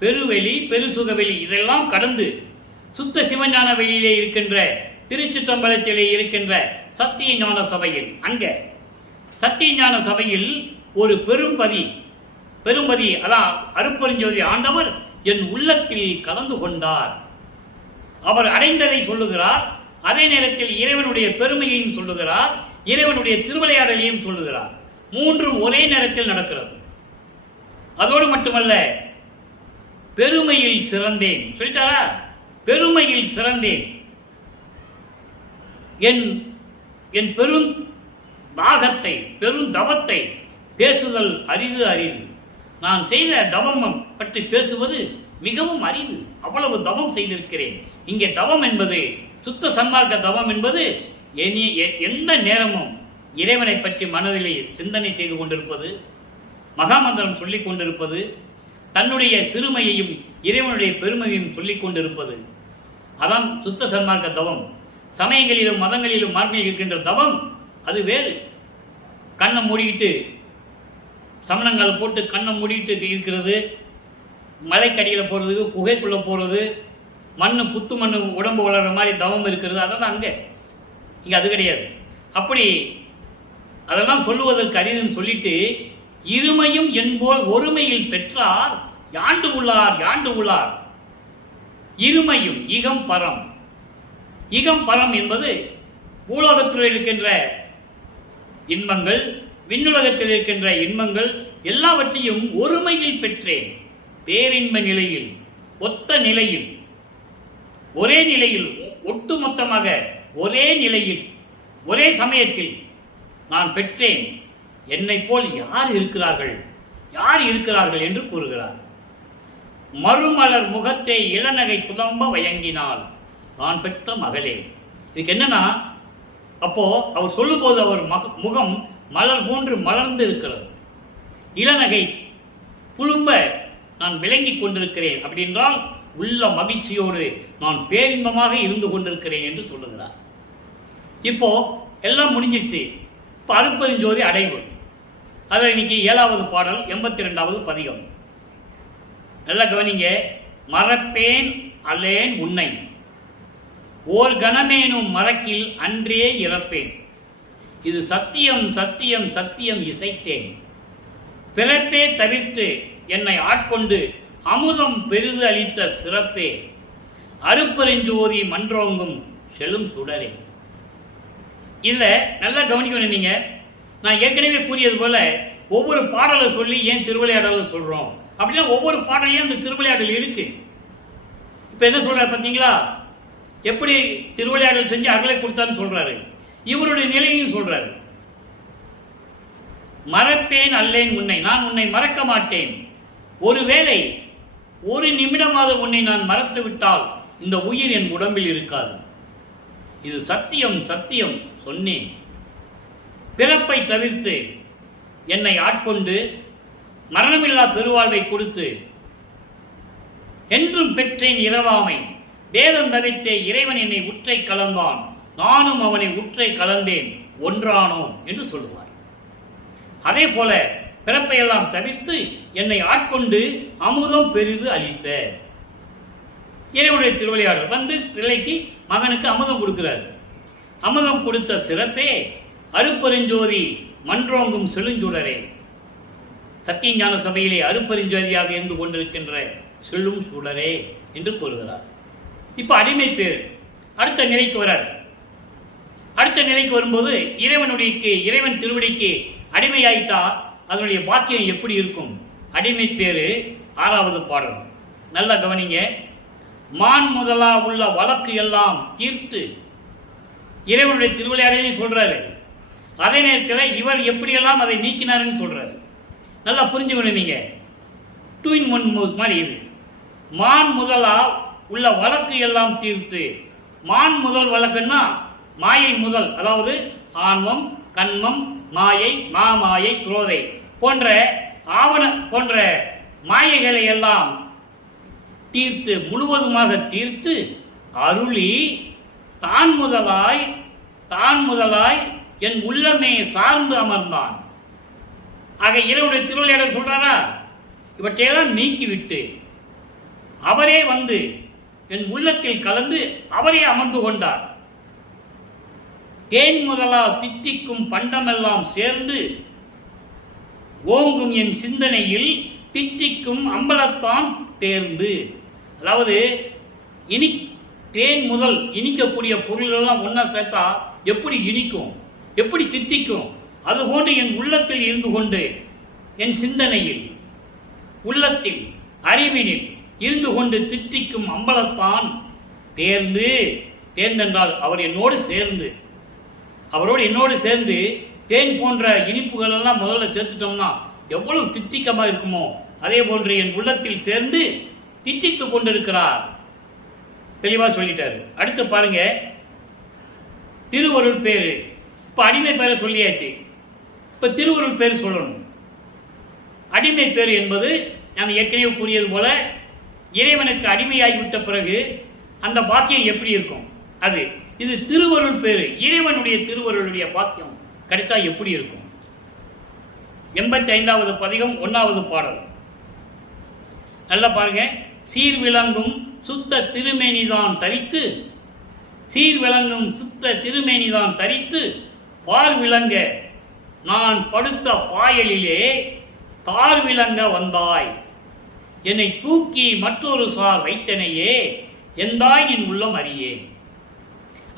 பெருவெளி, பெருசுகவெளி இதெல்லாம் கடந்து சுத்த சிவஞான வெளியிலே இருக்கின்ற திருச்சிற்றம்பலத்திலே இருக்கின்ற சத்திய ஞான சபையில், அங்க சத்திய ஞான சபையில் ஒரு பெரும்பதி அதான் அருட்பெருஞ்சோதி ஆண்டவர் என் உள்ளத்தில் கலந்து கொண்டார். அவர் அடைந்ததை சொல்லுகிறார், அதே நேரத்தில் இறைவனுடைய பெருமையையும் சொல்லுகிறார், இறைவனுடைய திருவிளையாடலையும் சொல்லுகிறார். மூன்றும் ஒரே நேரத்தில் நடக்கிறது. அதோடு மட்டுமல்ல, பெருமையில் சிறந்தேன் சொல்லிட்டாரா, பெருமையில் சிறந்தேன், என் பெரும் தாகத்தை பெருந்தவத்தை பேசுதல் அரிது. நான் செய்த தவம் பற்றி பேசுவது மிகவும் அரிது, அவ்வளவு தவம் செய்திருக்கிறேன். இங்கே தவம் என்பது சுத்த சன்மார்க்க தவம் என்பது எந்த நேரமும் இறைவனை பற்றி மனதிலே சிந்தனை செய்து கொண்டிருப்பது, மகாமந்திரம் சொல்லிக் கொண்டிருப்பது, தன்னுடைய சிறுமையையும் இறைவனுடைய பெருமையையும் சொல்லிக் கொண்டிருப்பது. அதான் சுத்த சன்மார்க்க தவம். சமயங்களிலும் மதங்களிலும் மார்க்கங்களில் இருக்கின்ற தவம் அது வேறு. கண்ணை மூடிக்கிட்டு சமணங்களை போட்டு கண்ணை மூடிட்டு இருக்கிறது, மலைக்கடியில் போகிறதுக்கு, குகைக்குள்ளே போகிறது, புத்து மண் உடம்பு வளர்கிற மாதிரி தவம் இருக்கிறது, அதெல்லாம் அங்கே. இங்கே அது கிடையாது. அப்படி அதெல்லாம் சொல்லுவதற்கு அரிதுன்னு சொல்லிட்டு, இருமையும் என்போல் ஒருமையில் பெற்றார் யாண்டு உள்ளார். இருமையும் இகம் பரம். இகம் பரம் என்பது பூலோகத்தில் இருக்கின்ற இன்பங்கள், விண்ணுலகத்தில் இருக்கின்ற இன்பங்கள் எல்லாவற்றையும் ஒருமையில் பெற்றேன். பேரின்ப நிலையில், ஒத்த நிலையில், ஒரே நிலையில், ஒட்டுமொத்தமாக ஒரே நிலையில், ஒரே சமயத்தில் நான் பெற்றேன். என்னை போல் யார் இருக்கிறார்கள் என்று கூறுகிறார். மறுமலர் முகத்தை இளநகை துளம்ப வயங்கினால் நான் பெற்ற மகளே. இதுக்கு என்னன்னா, அப்போ அவர் சொல்லும்போது அவர் முகம் மலர் போன்று மலர்ந்து இருக்கிறது, இளநகை புழும்ப நான் விளங்கி கொண்டிருக்கிறேன். அப்படி என்றால் உள்ள மகிழ்ச்சியோடு நான் பேரின்பமாக இருந்து கொண்டிருக்கிறேன் என்று சொல்லுகிறார். இப்போ எல்லாம் முடிஞ்சிச்சு. இப்போ அருட்பெருஞ்சோதி அடைவு. அதில் இன்னைக்கு 7வது பாடல், 82வது பதிகம். நல்லா கவனிங்க. மறப்பேன் அல்லேன் உன்னை, ஓர் கணமேனும் மறக்கில் அன்றே இறப்பேன். இது சத்தியம் சத்தியம் சத்தியம் இசைத்தேன். பிறப்பே தவிர்த்து என்னை ஆட்கொண்டு அமுதம் பெரிது அளித்த சிறப்பே, அருட்பெருஞ்சோதி மன்றோங்கும் செழும் சுடரே. இதில் நல்லா கவனிக்கணும். நீங்க நான் ஏற்கனவே கூறியது போல ஒவ்வொரு பாடலை சொல்லி ஏன் திருவிளையாடல் சொல்றோம் அப்படின்னா, ஒவ்வொரு பாடலையும் அந்த திருவிளையாடல் இருக்கு. இப்ப என்ன சொல்றாரு பார்த்தீங்களா? எப்படி திருவிளையாடல் செஞ்சு அருளை கொடுத்தான்னு சொல்றாரு. இவருடைய நிலையும் சொல்றாரு. மறப்பேன் அல்லேன் உன்னை, நான் உன்னை மறக்க மாட்டேன். ஒருவேளை ஒரு நிமிடமாவது உன்னை நான் மறத்து விட்டால் இந்த உயிர் என் உடம்பில் இருக்காது. இது சத்தியம் சத்தியம் சொன்னேன். பிறப்பை தவிர்த்து என்னை ஆட்கொண்டு மரணமில்லா பெருவாழ்வை கொடுத்து என்றும் பெற்றேன் இரவாமை. வேதம் தவிர்த்தே இறைவன் என்னை உற்றை கலந்தான், நானும் அவனை உற்றை கலந்தேன், ஒன்றானோம் என்று சொல்லுவார். அதே போல பிறப்பையெல்லாம் தவிர்த்து என்னை ஆட்கொண்டு அமுதம் பெரிது அளித்த இறைவனுடைய திருவிளையாடல் வந்து பிள்ளைக்கு மகனுக்கு அமுதம் கொடுக்கிறார். அமுதம் கொடுத்த சிறப்பே, அருட்பெருஞ்சோதி மன்றோங்கும் செழுஞ்சுடரே. சத்தியஞான சபையிலே அருட்பெருஞ்சோதியாக இருந்து கொண்டிருக்கின்ற செழும் சுடரே என்று கூறுகிறார். இப்ப அடிமை பேர் அடுத்த நிலைக்கு வரார். அடுத்த நிலைக்கு வரும்போது இறைவன் திருவடிக்கு அடிமையாயிட்டா அதனுடைய பாக்கியம் எப்படி இருக்கும்? அடிமை பேரு 6வது பாடல். நல்லா கவனிங்க. மான் முதலா உள்ள வழக்கு எல்லாம் தீர்த்து இறைவனுடைய திருவிளையாடலையும் சொல்றாரு. அதே நேரத்தில் இவர் எப்படியெல்லாம் அதை நீக்கினாருன்னு சொல்றாரு. நல்லா புரிஞ்சுக்கணும். நீங்க 2 in 1 மாதிரி இது. மான் முதலா உள்ள வழக்கு எல்லாம் தீர்த்து. மான் முதல் வழக்குன்னா மாயை முதல், அதாவது ஆன்மம், கண்மம், மாயை, மாமாயை, குரோதை போன்ற மாயைகளை எல்லாம் தீர்த்து, முழுவதுமாக தீர்த்து அருளி தான் முதலாய் என் உள்ளமே சார்ந்து அமர்ந்தான். ஆக இறைவனுடைய திருவிளையாடல் சொல்றாரா? இவற்றையெல்லாம் நீக்கிவிட்டு அவரே வந்து என் உள்ளத்தில் கலந்து அவரே அமர்ந்து கொண்டார். தேன் முதலா தித்திக்கும் பண்டமெல்லாம் சேர்ந்து ஓங்கும் என் சிந்தனையில் தித்திக்கும் அம்பலத்தான் தேர்ந்து. அதாவது தேன் முதல் இனிக்கக்கூடிய பொருள்களெல்லாம் ஒன்றா சேர்த்தா எப்படி இனிக்கும், எப்படி தித்திக்கும், அதுபோன்று என் உள்ளத்தில் இருந்து கொண்டு என் சிந்தனையில், உள்ளத்தில், அறிவினில் இருந்து கொண்டு தித்திக்கும் அம்பலத்தான் தேர்ந்தென்றால் அவர் என்னோடு சேர்ந்து, என்னோடு சேர்ந்து தேன் போன்ற இனிப்புகள் எல்லாம் முதல்ல சேர்த்துட்டோம்னா எவ்வளவு தித்திக்கமாக இருக்குமோ அதே போன்று என் உள்ளத்தில் சேர்ந்து தித்தித்துக் கொண்டிருக்கிறார். தெளிவா சொல்லிட்டாரு. அடுத்து பாருங்க, திருவருள் பேரு. இப்ப அடிமை பேரை சொல்லியாச்சு. இப்ப திருவருள் பேர் சொல்லணும். அடிமை பேர் என்பது நான் ஏற்கனவே கூறியது போல இறைவனுக்கு அடிமையாகிவிட்ட பிறகு அந்த பாக்கியம் எப்படி இருக்கும் அது. இது திருவருள் பேரு, இறைவனுடைய திருவருளுடைய பாக்கியம் கிடைத்தா எப்படி இருக்கும்? 85வது பதிகம் 1வது பாடல் நல்லா பாருங்க. சீர் விளங்கும் சுத்த திருமேனிதான் தரித்து, சீர் விளங்கும் சுத்த திருமேனிதான் தரித்து, பார் விளங்க நான் படுத்த பாயலிலே தார் விளங்க வந்தாய், என்னை தூக்கி மற்றொரு சார் வைத்தனையே எந்தாய் என் உள்ளம் அறியேன்.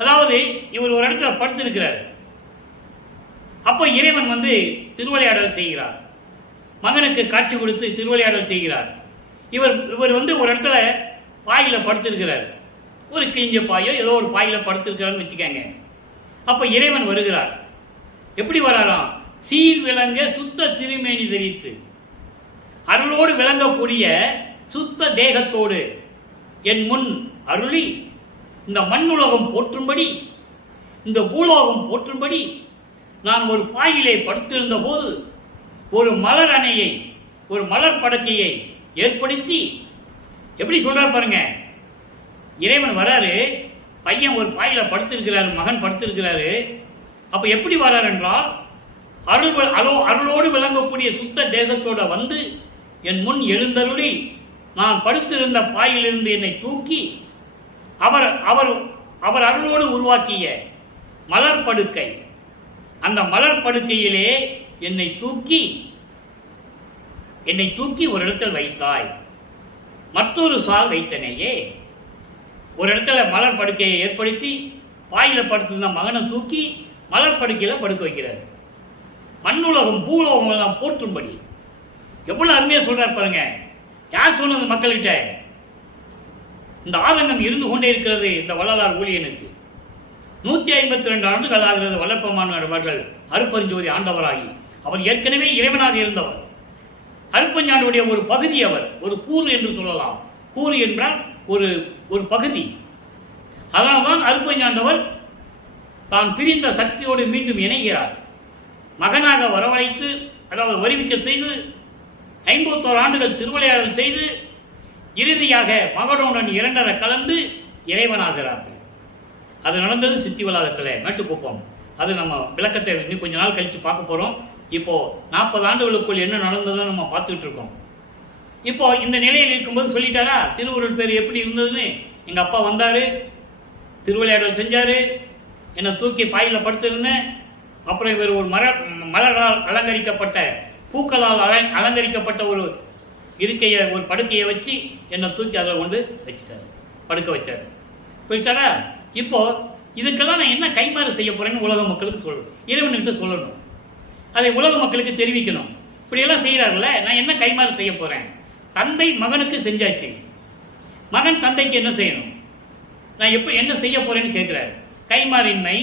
அதாவது இவர் ஒரு இடத்துல படுத்திருக்கிறார். அப்போ இறைவன் திருவிளையாடல் செய்கிறார், மகனுக்கு காட்சி கொடுத்து திருவிளையாடல் செய்கிறார். இவர் ஒரு இடத்துல பாயில படுத்திருக்கிறார், ஒரு கிழிஞ்ச பாயோ ஏதோ ஒரு பாயில படுத்திருக்கிறான்னு வச்சுக்கோங்க. அப்ப இறைவன் வருகிறார். எப்படி வராராம்? சீர் விளங்க சுத்த திருமேனி தரித்து, அருளோடு விளங்கக்கூடிய சுத்த தேகத்தோடு என் முன் அருளி, இந்த மண்ணுலகம் போற்றும்படி, இந்த பூலோகம் போற்றும்படி நான் ஒரு பாயிலே படுத்திருந்த போது ஒரு மலர் அணையை, ஒரு மலர் படக்கையை ஏற்படுத்தி, எப்படி சொல்றாரு பாருங்க. இறைவன் வராரு, பையன் ஒரு பாயில படுத்திருக்கிறாரு, மகன் படுத்திருக்கிறாரு. அப்ப எப்படி வராரு என்றால், அருளோடு விளங்கக்கூடிய சுத்த தேகத்தோட என் முன் எழுந்தருளி, நான் படுத்திருந்த பாயிலிருந்து என்னை தூக்கி, அவர் அருளோடு உருவாக்கிய மலர் படுக்கை, அந்த மலர் படுக்கையிலே என்னை தூக்கி ஒரு இடத்தில் வைத்தாய், மற்றொரு சால் வைத்தனையே. ஒரு இடத்துல மலர் படுக்கையை ஏற்படுத்தி பாயில படுத்திருந்த மகனை தூக்கி மலர் படுக்கையில படுக்க வைக்கிறார். மண்ணுலகம் பூலோகம் எல்லாம் போற்றும்படி. எவ்வளவு அருமையா சொல்றாரு பாருங்க. யார் சொன்னது மக்கள்கிட்ட? இந்த ஆதங்கம் இருந்து கொண்டே இருக்கிறது இந்த வள்ளலார் ஊழியனுக்கு. 152 ஆண்டுகள் ஆகிறது வல்லப்பெருமான் அவர்கள் அருட்பெருஞ்சோதி ஆண்டவராகி. அவர் ஏற்கனவே இறைவனாக இருந்தவர். அருட்பெருஞ்சாண்டுடைய ஒரு பகுதி, அவர் ஒரு கூறு என்று சொல்லலாம். கூறு என்றால் ஒரு பகுதி. அதனால்தான் அருட்பெருஞ்சாண்டவர் தான் பிரிந்த சக்தியோடு மீண்டும் இணைகிறார். மகனாக வரவழைத்து, அதாவது வருவிக்க செய்து, 51 ஆண்டுகள் திருவிளையாடல் செய்து, இறுதியாக மகனுடன் 2.5 கலந்து இறைவனாகிறார்கள். அது நடந்தது சித்திவளாகத்தில் மேட்டுக்குப்பம். அது நம்ம விளக்கத்தை இன்னும் கொஞ்ச நாள் கழித்து பார்க்க போகிறோம். இப்போ 40 ஆண்டுகளுக்குள் என்ன நடந்ததுன்னு நம்ம பார்த்துக்கிட்டு இருக்கோம். இப்போ இந்த நிலையில் இருக்கும்போது சொல்லிட்டாரா திருவருள் பேர் எப்படி இருந்ததுன்னு. எங்கள் அப்பா வந்தார், திருவிளையாடல் செஞ்சார், என்னை தூக்கி பாயில் படுத்திருந்தேன். அப்புறம் இவர் ஒரு மலரால் அலங்கரிக்கப்பட்ட, பூக்களால் அலங்கரிக்கப்பட்ட ஒரு இருக்கையை, ஒரு படுக்கையை வச்சு என்னை தூக்கி அதில் கொண்டு வச்சுட்டார், படுக்க வச்சார். போயிட்டாரா? இப்போ இதுக்கெல்லாம் நான் என்ன கைமாறு செய்ய போறேன்னு உலக மக்களுக்கு சொல்லணும், இறைவன்கிட்ட சொல்லணும், அதை உலக மக்களுக்கு தெரிவிக்கணும். இப்படியெல்லாம் செய்கிறார்கள, நான் என்ன கைமாறு செய்ய போறேன்? தந்தை மகனுக்கு செஞ்சாச்சு, மகன் தந்தைக்கு என்ன செய்யணும், நான் எப்படி என்ன செய்ய போறேன்னு கேட்கிறார். கைமாறின்மை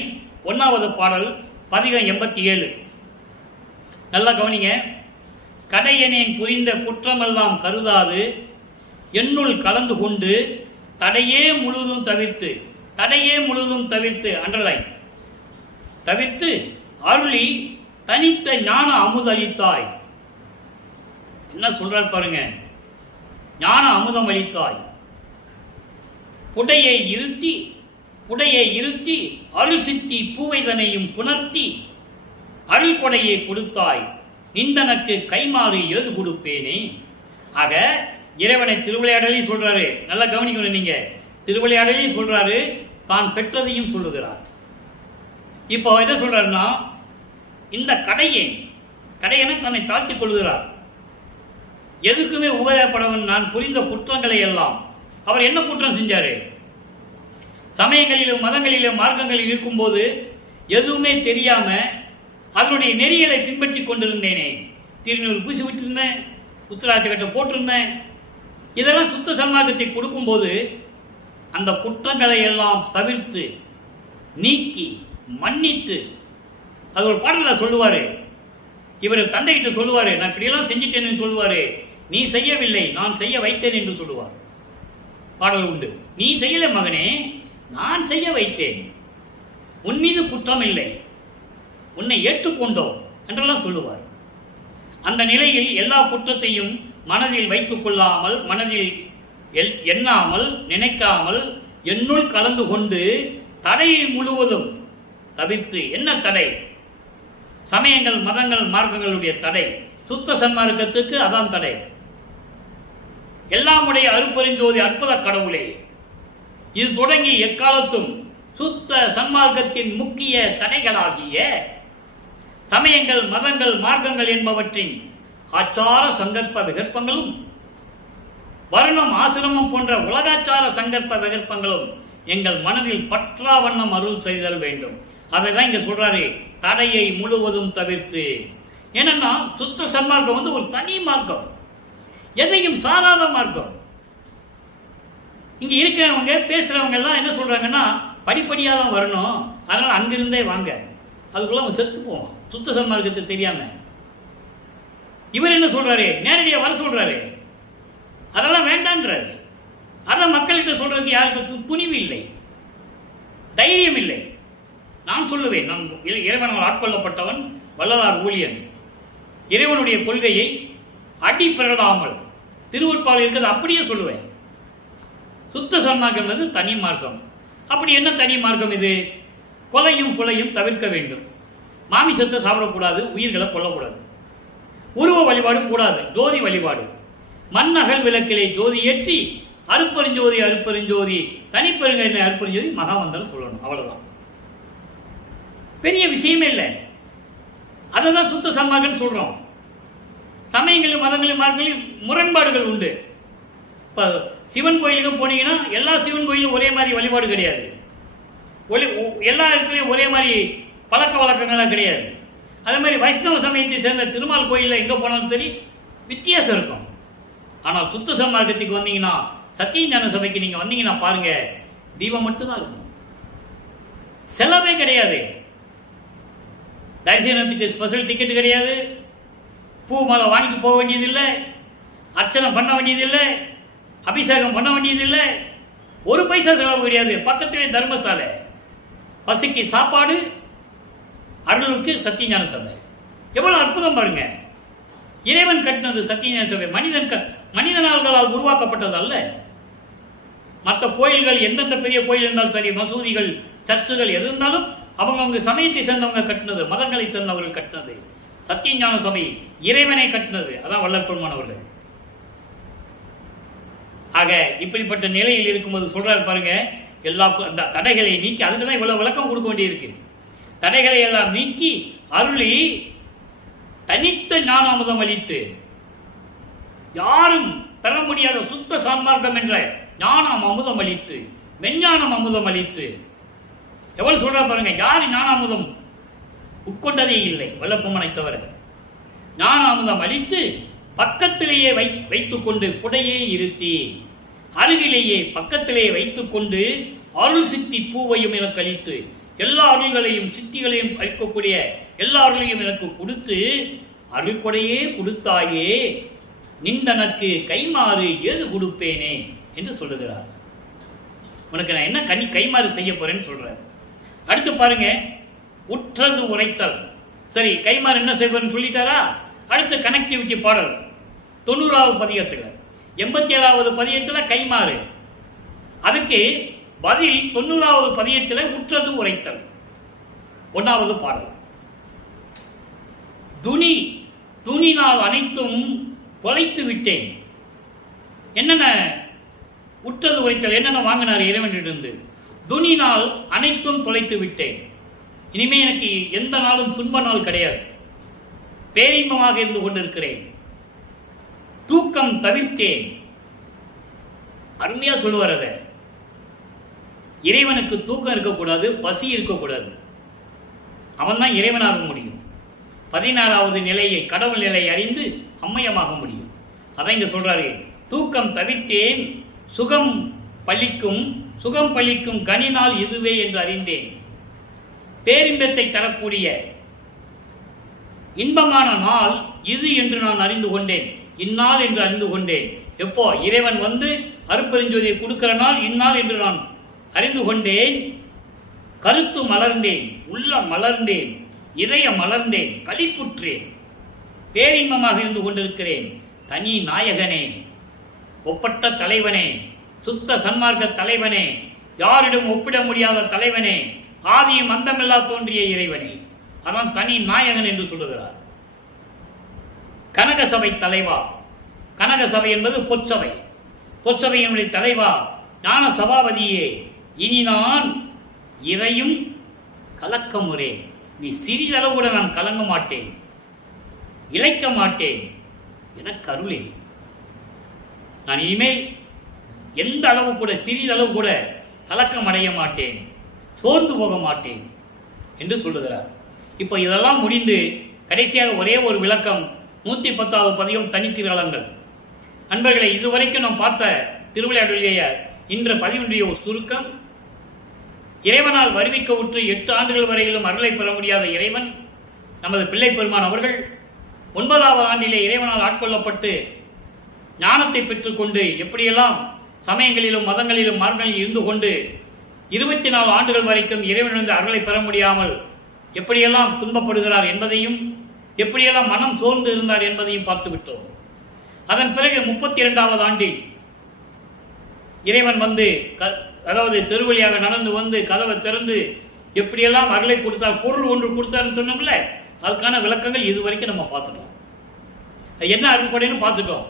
1வது பாடல் பதிகம் 87. நல்லா கவனிங்க. கடையனேன் புரிந்த குற்றமெல்லாம் கருதாது என்னுள் கலந்து கொண்டு தடையே முழுதும் தவிர்த்து, தடையே முழுதும் தவிர்த்து, அன்றலை தவிர்த்து அருளி தனித்த ஞான அமுதளித்தாய். என்ன சொல்றார் பாருங்க. ஞான அமுதம் அளித்தாய், புடையை இருத்தி அருள் சித்தி பூவைதனையும் புணர்த்தி அருள் கொடையை கொடுத்தாய், நிந்தனக்கு கைமாறு ஏது கொடுப்பேனே. ஆக இறைவனை திருவிளையாடலையும் சொல்றாரு. நல்லா கவனிக்கணும் நீங்க. திருவிளையாடலையும் சொல்றாரு, தான் பெற்றதையும் சொல்லுகிறார். இப்போ என்ன சொல்றாருன்னா, இந்த கடையனை தன்னை தாழ்த்திக் கொள்கிறார். எதுக்குமே உபயோகப்படவன் நான் புரிந்த குற்றங்களை எல்லாம். அவர் என்ன குற்றம் செஞ்சாரு? சமயங்களிலும் மதங்களிலும் மார்க்கங்களில் இருக்கும்போது எதுவுமே தெரியாம அதனுடைய நெறியலை பின்பற்றி கொண்டிருந்தேனே. திருநூறு பூசி விட்டுருந்தேன், உத்தராட்சி கட்டை போட்டிருந்தேன். இதெல்லாம் சுத்த சன்மார்க்கத்தை கொடுக்கும்போது அந்த குற்றங்களை எல்லாம் தவிர்த்து நீக்கி மன்னித்து, அது ஒரு பாடலில் சொல்லுவாரு. இவர் தந்தைகிட்ட சொல்லுவாரு, நான் இப்படியெல்லாம் செஞ்சிட்டேன்னு சொல்லுவாரு. நீ செய்யவில்லை, நான் செய்ய வைத்தேன் என்று சொல்லுவார். பாடல் உண்டு. நீ செய்யல மகனே, நான் செய்ய வைத்தேன், உன் மீது குற்றம் இல்லை, உன்னை ஏற்றுக்கொண்டோம் என்றெல்லாம் சொல்லுவார். அந்த நிலையில் எல்லா குற்றத்தையும் மனதில் வைத்துக் கொள்ளாமல், மனதில் எண்ணாமல், நினைக்காமல், என்னுள் கலந்து கொண்டு தடையை முழுவதும் தவிர்த்து. என்ன தடை? சமயங்கள், மதங்கள், மார்க்கங்களுடைய தடை. சுத்த சன்மார்க்கத்துக்கு அதான் தடை. எல்லாமுடைய அருப்பெருஞ்சோதி அற்புத கடவுளே, இது தொடங்கி எக்காலத்தும் சுத்த சன்மார்க்கத்தின் முக்கிய தடைகளாகிய சமயங்கள், மதங்கள், மார்க்கங்கள் என்பவற்றின் ஆச்சார சங்கற்ப விகற்பங்களும் வருணம், ஆசிரமம் போன்ற உலகாச்சார சங்கற்ப விகற்பங்களும் எங்கள் மனதில் பற்றா வண்ணம் அருள் செய்தல் வேண்டும். அதை தான் இங்க சொல்றாரு, தடையை முழுவதும் தவிர்த்து. ஏன்னா சுத்த சன்மார்க்கம் ஒரு தனி மார்க்கம், எதையும் சாராத மார்க்கம். இங்க இருக்கிறவங்க பேசுறவங்க எல்லாம் என்ன சொல்றாங்கன்னா, படிப்படியாக தான் வரணும், அதனால அங்கிருந்தே வாங்க. அதுக்குள்ள அவன் செத்து போவான் சுத்த சன்மார்க்கத்தை தெரியாம. இவர் என்ன சொல்றாரு, நேரடியாக வர சொல்றாரு, அதெல்லாம் வேண்டான்றாரு. அதை மக்கள்கிட்ட சொல்றதுக்கு யாருக்கு துணிவு இல்லை, தைரியம் இல்லை. நான் சொல்லுவேன், நான் இறைவனால் ஆட்கொள்ளப்பட்டவன், வள்ளலார் ஊழியன். இறைவனுடைய கொள்கையை அடி பிறடாமல் திருவொற்பால் இருக்கிறது அப்படியே சொல்லுவேன். சுத்த சன்மார்க்கம் தனி மார்க்கம். அப்படி என்ன தனி மார்க்கம் இது? கொலையும் கொலையும் தவிர்க்க வேண்டும், மாமிசத்தை சாப்பிடக்கூடாது, உயிர்களை கொல்லக்கூடாது, உருவ வழிபாடு கூடாது, ஜோதி வழிபாடு, மண்ணகல் விளக்கிலே ஜோதி ஏற்றி அருப்பெருஞ்சோதி அருப்பெருஞ்சோதி தனிப்பெருங்க அருப்பெருஞ்சோதி மகாமந்திரம் சொல்லணும். அவ்வளவுதான், பெரிய விஷயமே இல்லை. அதை தான் சுத்த சன்மார்க்கம் சொல்றோம். சமயங்களும் மதங்களும் மார்க்கங்களும் முரண்பாடுகள் உண்டு. இப்போ சிவன் கோயிலுக்கு போனீங்கன்னா எல்லா சிவன் கோயிலும் ஒரே மாதிரி வழிபாடு கிடையாது, எல்லா இடத்துலையும் ஒரே மாதிரி பழக்க வழக்கங்கள்லாம் கிடையாது. அதே மாதிரி வைஷ்ணவ சமயத்தை சேர்ந்த திருமால் கோயிலில் எங்கே போனாலும் சரி வித்தியாசம் இருக்கும். ஆனால் சுத்த சன்மார்க்கத்துக்கு வந்தீங்கன்னா, சத்தியஞான சபைக்கு நீங்கள் வந்தீங்கன்னா பாருங்க, தீபம் மட்டும்தான் இருக்கும், செலவே கிடையாது, தரிசனத்துக்கு ஸ்பெஷல் டிக்கெட் கிடையாது, பூ மாலை வாங்கிட்டு போக வேண்டியதில்லை, அர்ச்சனை பண்ண வேண்டியதில்லை, அபிஷேகம் பண்ண வேண்டியதில்லை, ஒரு பைசா செலவு கிடையாது. பக்கத்திலே தர்மசாலை, பசிக்கு சாப்பாடு, அருளுக்கு சத்தியஞான சபை. எவ்வளவு அற்புதம் பாருங்க. இறைவன் கட்டினது சத்தியஞான சபை, மனிதனால்களால் உருவாக்கப்பட்டது அல்ல. மற்ற கோயில்கள், எந்தெந்த பெரிய கோயில் இருந்தாலும் சரி, மசூதிகள், சர்ச்சுகள் எது இருந்தாலும் அவங்க சமயத்தை சேர்ந்தவங்க கட்டினது, மதங்களை சேர்ந்தவர்கள் கட்டினது. சத்தியஞான சபை இறைவனை கட்டினது, அதான் வள்ளல் பெருமானவர்கள். ஆக இப்படிப்பட்ட நிலையில் இருக்கும்போது சொல்றாரு பாருங்க, எல்லா அந்த தடைகளை நீக்கி, அதுக்கு தான் இவ்வளவு விளக்கம் கொடுக்க வேண்டியிருக்கு. தடைகளை எல்லாம் நீக்கி அருளி தனித்த ஞான அமுதம் அளித்து, யாரும் பெற முடியாத சுத்த சன்மார்க்கம் என்ற ஞானம் அமுதம் அளித்து, மெஞ்ஞானம் அமுதம் அளித்து. எவ்வளவு சொல்றா பாருங்க, யார் ஞான அமுதம் உட்கொண்டதே இல்லை வல்லப்பெருமானை தவிர. ஞான அமுதம் அளித்து பக்கத்திலேயே வைத்துக் கொண்டு புடையே இருத்தி, அருகிலேயே பக்கத்திலேயே வைத்துக் கொண்டு அருள் சித்தி பூவையும் எனக்கு அளித்து, எல்லா அருள்களையும் சித்திகளையும் அளிக்கக்கூடிய எல்லா அருளையும் எனக்கு கொடுத்து, அருள் கொடையே கொடுத்தாயே, நிந்தனக்கு கைமாறு ஏது கொடுப்பேனே என்று சொல்லுகிறார். உனக்கு நான் என்ன கைமாறு செய்ய போறேன்னு சொல்றார். அடுத்து பாருங்க, உற்றது உரைத்தல். சரி, கைமாறு என்ன செய்வார்னு சொல்லிட்டாரா? அடுத்து கனெக்டிவிட்டி பாடல் 90வது பதியத்தில், 87வது பதியத்தில் கைமாறு, அதுக்கு பதில் 90வது பதியத்தில் உற்றது உரைத்தல். 1வது பாடல், துணினால் அனைத்தும் தொலைத்து விட்டேன். என்னென்ன உற்றது உரைத்தல், என்னென்ன வாங்கினார் இறைவனிலிருந்து? துணினால் அனைத்தும் தொலைத்து விட்டேன். இனிமே எனக்கு எந்த நாளும் துன்ப நாள் கிடையாது, பேரின்பமாக இருந்து கொண்டிருக்கிறேன். தூக்கம் தவிர்த்தேன். அருமையா சொல்லுவார். அதை இறைவனுக்கு தூக்கம் இருக்கக்கூடாது, பசி இருக்கக்கூடாது, அவன் தான் இறைவனாக முடியும். 16வது நிலையை, கடவுள் நிலையை அறிந்து அம்மையமாக முடியும். அதான் இங்க சொல்றாரு, தூக்கம் தவிர்த்தேன், சுகம் பழிக்கும் கனினால் இதுவே என்று அறிந்தேன். பேரின்பத்தை தரக்கூடிய இன்பமான நாள் இது என்று நான் அறிந்து கொண்டேன், இந்நாள் என்று அறிந்து கொண்டேன். எப்போ இறைவன் வந்து அருட்பெருஞ்சோதியை கொடுக்கிற நாள் இந்நாள் என்று நான் அறிந்து கொண்டேன். கருத்து மலர்ந்தேன், உள்ளம் மலர்ந்தேன், இதயம் மலர்ந்தேன், களிப்புற்றேன், பேரின்பமாக இருந்து கொண்டிருக்கிறேன். தனி நாயகனே, ஒப்பற்ற தலைவனே, சுத்த சன்மார்க்க தலைவனே, யாரிடம் ஒப்பிட முடியாத தலைவனே, ஆதியும் அந்தமில்லா தோன்றிய இறைவனே, அதான் தனி நாயகன் என்று சொல்லுகிறார். கனகசபை தலைவா, கனகசபை என்பது பொற்சபை, பொற்சபையினுடைய தலைவா, ஞான சபாபதியே, இனி நான் இறையும் கலக்கமுறே, நீ சிறிதளவு கூட நான் கலங்க மாட்டேன், இழைக்க மாட்டேன், எனக்கு அருளே. நான் இனிமேல் எந்த அளவு கூட சிறிதளவு கூட கலக்கம் அடைய மாட்டேன், சோர்ந்து போக மாட்டேன் என்று சொல்லுகிறார். இப்போ இதெல்லாம் முடிந்து கடைசியாக ஒரே ஒரு விளக்கம், 110வது பதிகம் தனித்திருளங்கள். அன்பர்களை, இதுவரைக்கும் நாம் பார்த்த திருவிளையாடலுடைய இன்ற பதிவினுடைய ஒரு சுருக்கம், இறைவனால் வருவிக்க உற்று 8 ஆண்டுகள் வரையிலும் அருளை பெற முடியாத இறைவன் நமது பிள்ளை பெருமான் அவர்கள் 9வது ஆண்டிலே இறைவனால் ஆட்கொள்ளப்பட்டு ஞானத்தை பெற்றுக்கொண்டு எப்படியெல்லாம் சமயங்களிலும் மதங்களிலும் மார்க்கங்களில் இருந்து கொண்டு 24 ஆண்டுகள் வரைக்கும் இறைவனிலிருந்து அருளை பெற முடியாமல் எப்படியெல்லாம் துன்பப்படுகிறார் என்பதையும், எப்படியெல்லாம் மனம் சோர்ந்து இருந்தார் என்பதையும் பார்த்து விட்டோம். அதன் பிறகு 32வது ஆண்டில் இறைவன் வந்து அதாவது தெருவழியாக நடந்து வந்து கதவை திறந்து எப்படியெல்லாம் அருளை கொடுத்தார், பொருள் ஒன்று கொடுத்தாருன்னு சொன்னோம்ல, அதுக்கான விளக்கங்கள் இதுவரைக்கும் நம்ம பார்த்துட்டோம். என்ன அருள்கொடைன்னு பார்த்துட்டோம்.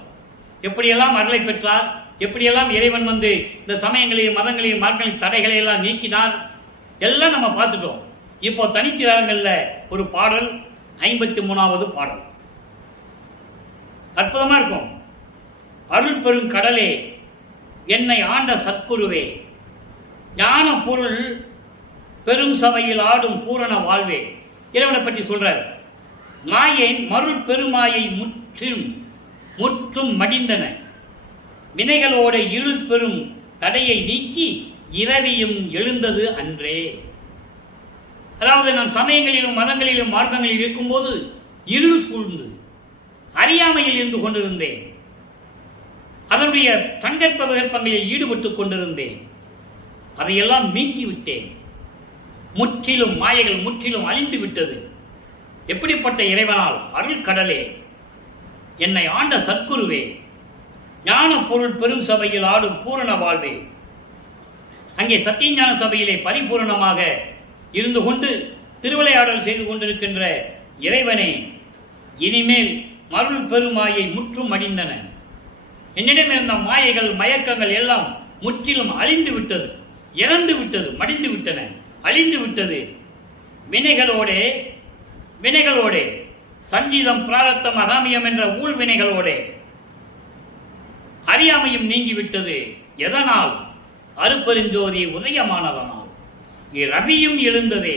எப்படியெல்லாம் அருளை பெற்றார், எப்படியெல்லாம் இறைவன் வந்து இந்த சமயங்களையும் மதங்களையும் மார்க்கங்களின் தடைகளை எல்லாம் நீக்கினார், எல்லாம் நம்ம பார்த்துட்டோம். இப்போ தனித்திராங்கள்ல ஒரு பாடல், 53வது பாடல் அற்புதமா இருக்கும். அருள் பெரும் கடலே, என்னை ஆண்ட சத்குருவே, ஞான பொருள் பெரும் சபையில் ஆடும் பூரண வாழ்வே. இறைவனை பற்றி சொல்றார். மாயேன் மருள் பெருமாயை முற்றும் மடிந்தன, வினைகளோட இருள் பெரும் தடையை நீக்கி இரவியும் எழுந்தது அன்றே. அதாவது நான் சமயங்களிலும் மதங்களிலும் மார்க்கங்களில் இருக்கும்போது இருள் சூழ்ந்து அறியாமையில் இருந்து கொண்டிருந்தேன், அதனுடைய சங்கற்ப விகற்பங்களில் ஈடுபட்டுக் கொண்டிருந்தேன், அதையெல்லாம் நீக்கிவிட்டேன். முற்றிலும் மாயைகள் முற்றிலும் அழிந்து விட்டது. எப்படிப்பட்ட இறைவனால்? அருள் கடலே, என்னை ஆண்ட சத்குருவே, ஞான பொருள் பெரும் சபையில் ஆடும் பூரண வாழ்வே. அங்கே சத்தியஞான சபையிலே பரிபூரணமாக இருந்து கொண்டு திருவிளையாடல் செய்து கொண்டிருக்கின்ற இறைவனை, இனிமேல் மருள் பெருமாயை முற்றும் அடிந்தன, என்னிடம் இருந்த மாயைகள் மயக்கங்கள் எல்லாம் முற்றிலும் அழிந்து விட்டது, இறந்து விட்டது, மடிந்து விட்டன, அழிந்து விட்டது. வினைகளோடே சஞ்சீதம் பிராரத்தம் அராமியம் என்ற ஊழ் வினைகளோடே அறியாமையும் நீங்கிவிட்டது. எதனால்? அருப்பெருஞ்சோதி உதயமானதனால். ரவியும் எழுந்ததே.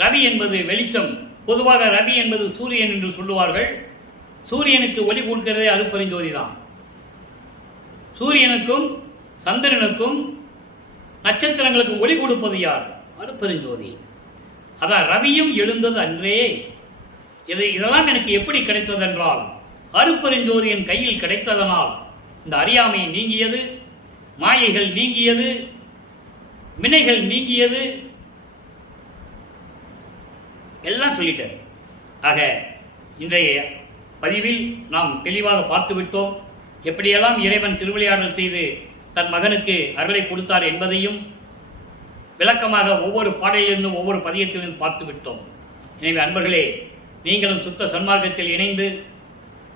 ரவி என்பது வெளிச்சம். பொதுவாக ரவி என்பது சூரியன் என்று சொல்லுவார்கள். சூரியனுக்கு ஒளி கொடுக்கிறதே அருப்பெருஞ்சோதி தான். சூரியனுக்கும் சந்திரனுக்கும் நட்சத்திரங்களுக்கு ஒளி கொடுப்பது யார்? அருப்பெருஞ்சோதி. அதான் ரவியும் எழுந்தது அன்றே. இதெல்லாம் எனக்கு எப்படி கிடைத்ததென்றால், அருப்பெருஞ்சோதியின் கையில் கிடைத்ததனால் இந்த அறியாமை நீங்கியது, மாயைகள் நீங்கியது, வினைகள் நீங்கியது, எல்லாம் சொல்லிட்டார். ஆக இன்றைய பதிவில் நாம் தெளிவாக பார்த்து விட்டோம். எப்படியெல்லாம் இறைவன் திருவிளையாடல் செய்து தன் மகனுக்கு அருளை கொடுத்தார் என்பதையும் விளக்கமாக ஒவ்வொரு பாடலிலிருந்தும் ஒவ்வொரு பதியத்திலிருந்து பார்த்து விட்டோம். எனவே அன்பர்களே, நீங்களும் சுத்த சன்மார்க்கத்தில் இணைந்து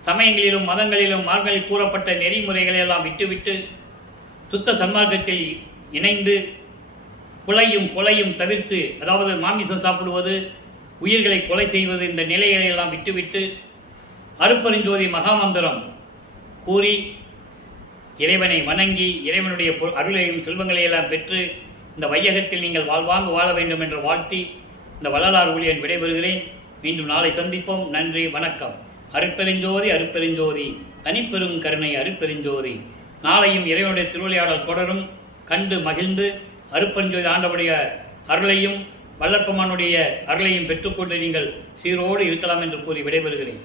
சமயங்களிலும் மதங்களிலும் மார்களில் கூறப்பட்ட நெறிமுறைகளை எல்லாம் விட்டுவிட்டு சுத்த சன்மார்க்கத்தில் இணைந்து கொலையும் தவிர்த்து, அதாவது மாமிசம் சாப்பிடுவது, உயிர்களை கொலை செய்வது, இந்த நிலைகளை எல்லாம் விட்டுவிட்டு அருப்பெருஞ்சோதி மகாமந்திரம் கூறி இறைவனை வணங்கி இறைவனுடைய அருளையும் செல்வங்களையெல்லாம் பெற்று இந்த வையகத்தில் நீங்கள் வாழ்வாங்க வாழ வேண்டும் என்று வாழ்த்தி இந்த வள்ளலார் ஊழியன் விடைபெறுகிறேன். மீண்டும் நாளை சந்திப்போம். நன்றி, வணக்கம். அருட்பெருஞ்சோதி அருட்பெருஞ்சோதி, தனிப்பெரும் கருணை அருட்பெருஞ்சோதி. நாளையும் இறைவனுடைய திருவிளையாடல் தொடரும். கண்டு மகிழ்ந்து அருட்பெருஞ்சோதி ஆண்டவுடைய அருளையும் வல்லற்பெருமானுடைய அருளையும் பெற்றுக்கொண்டு நீங்கள் சீரோடு இருக்கலாம் என்று கூறி விடைபெறுகிறேன்.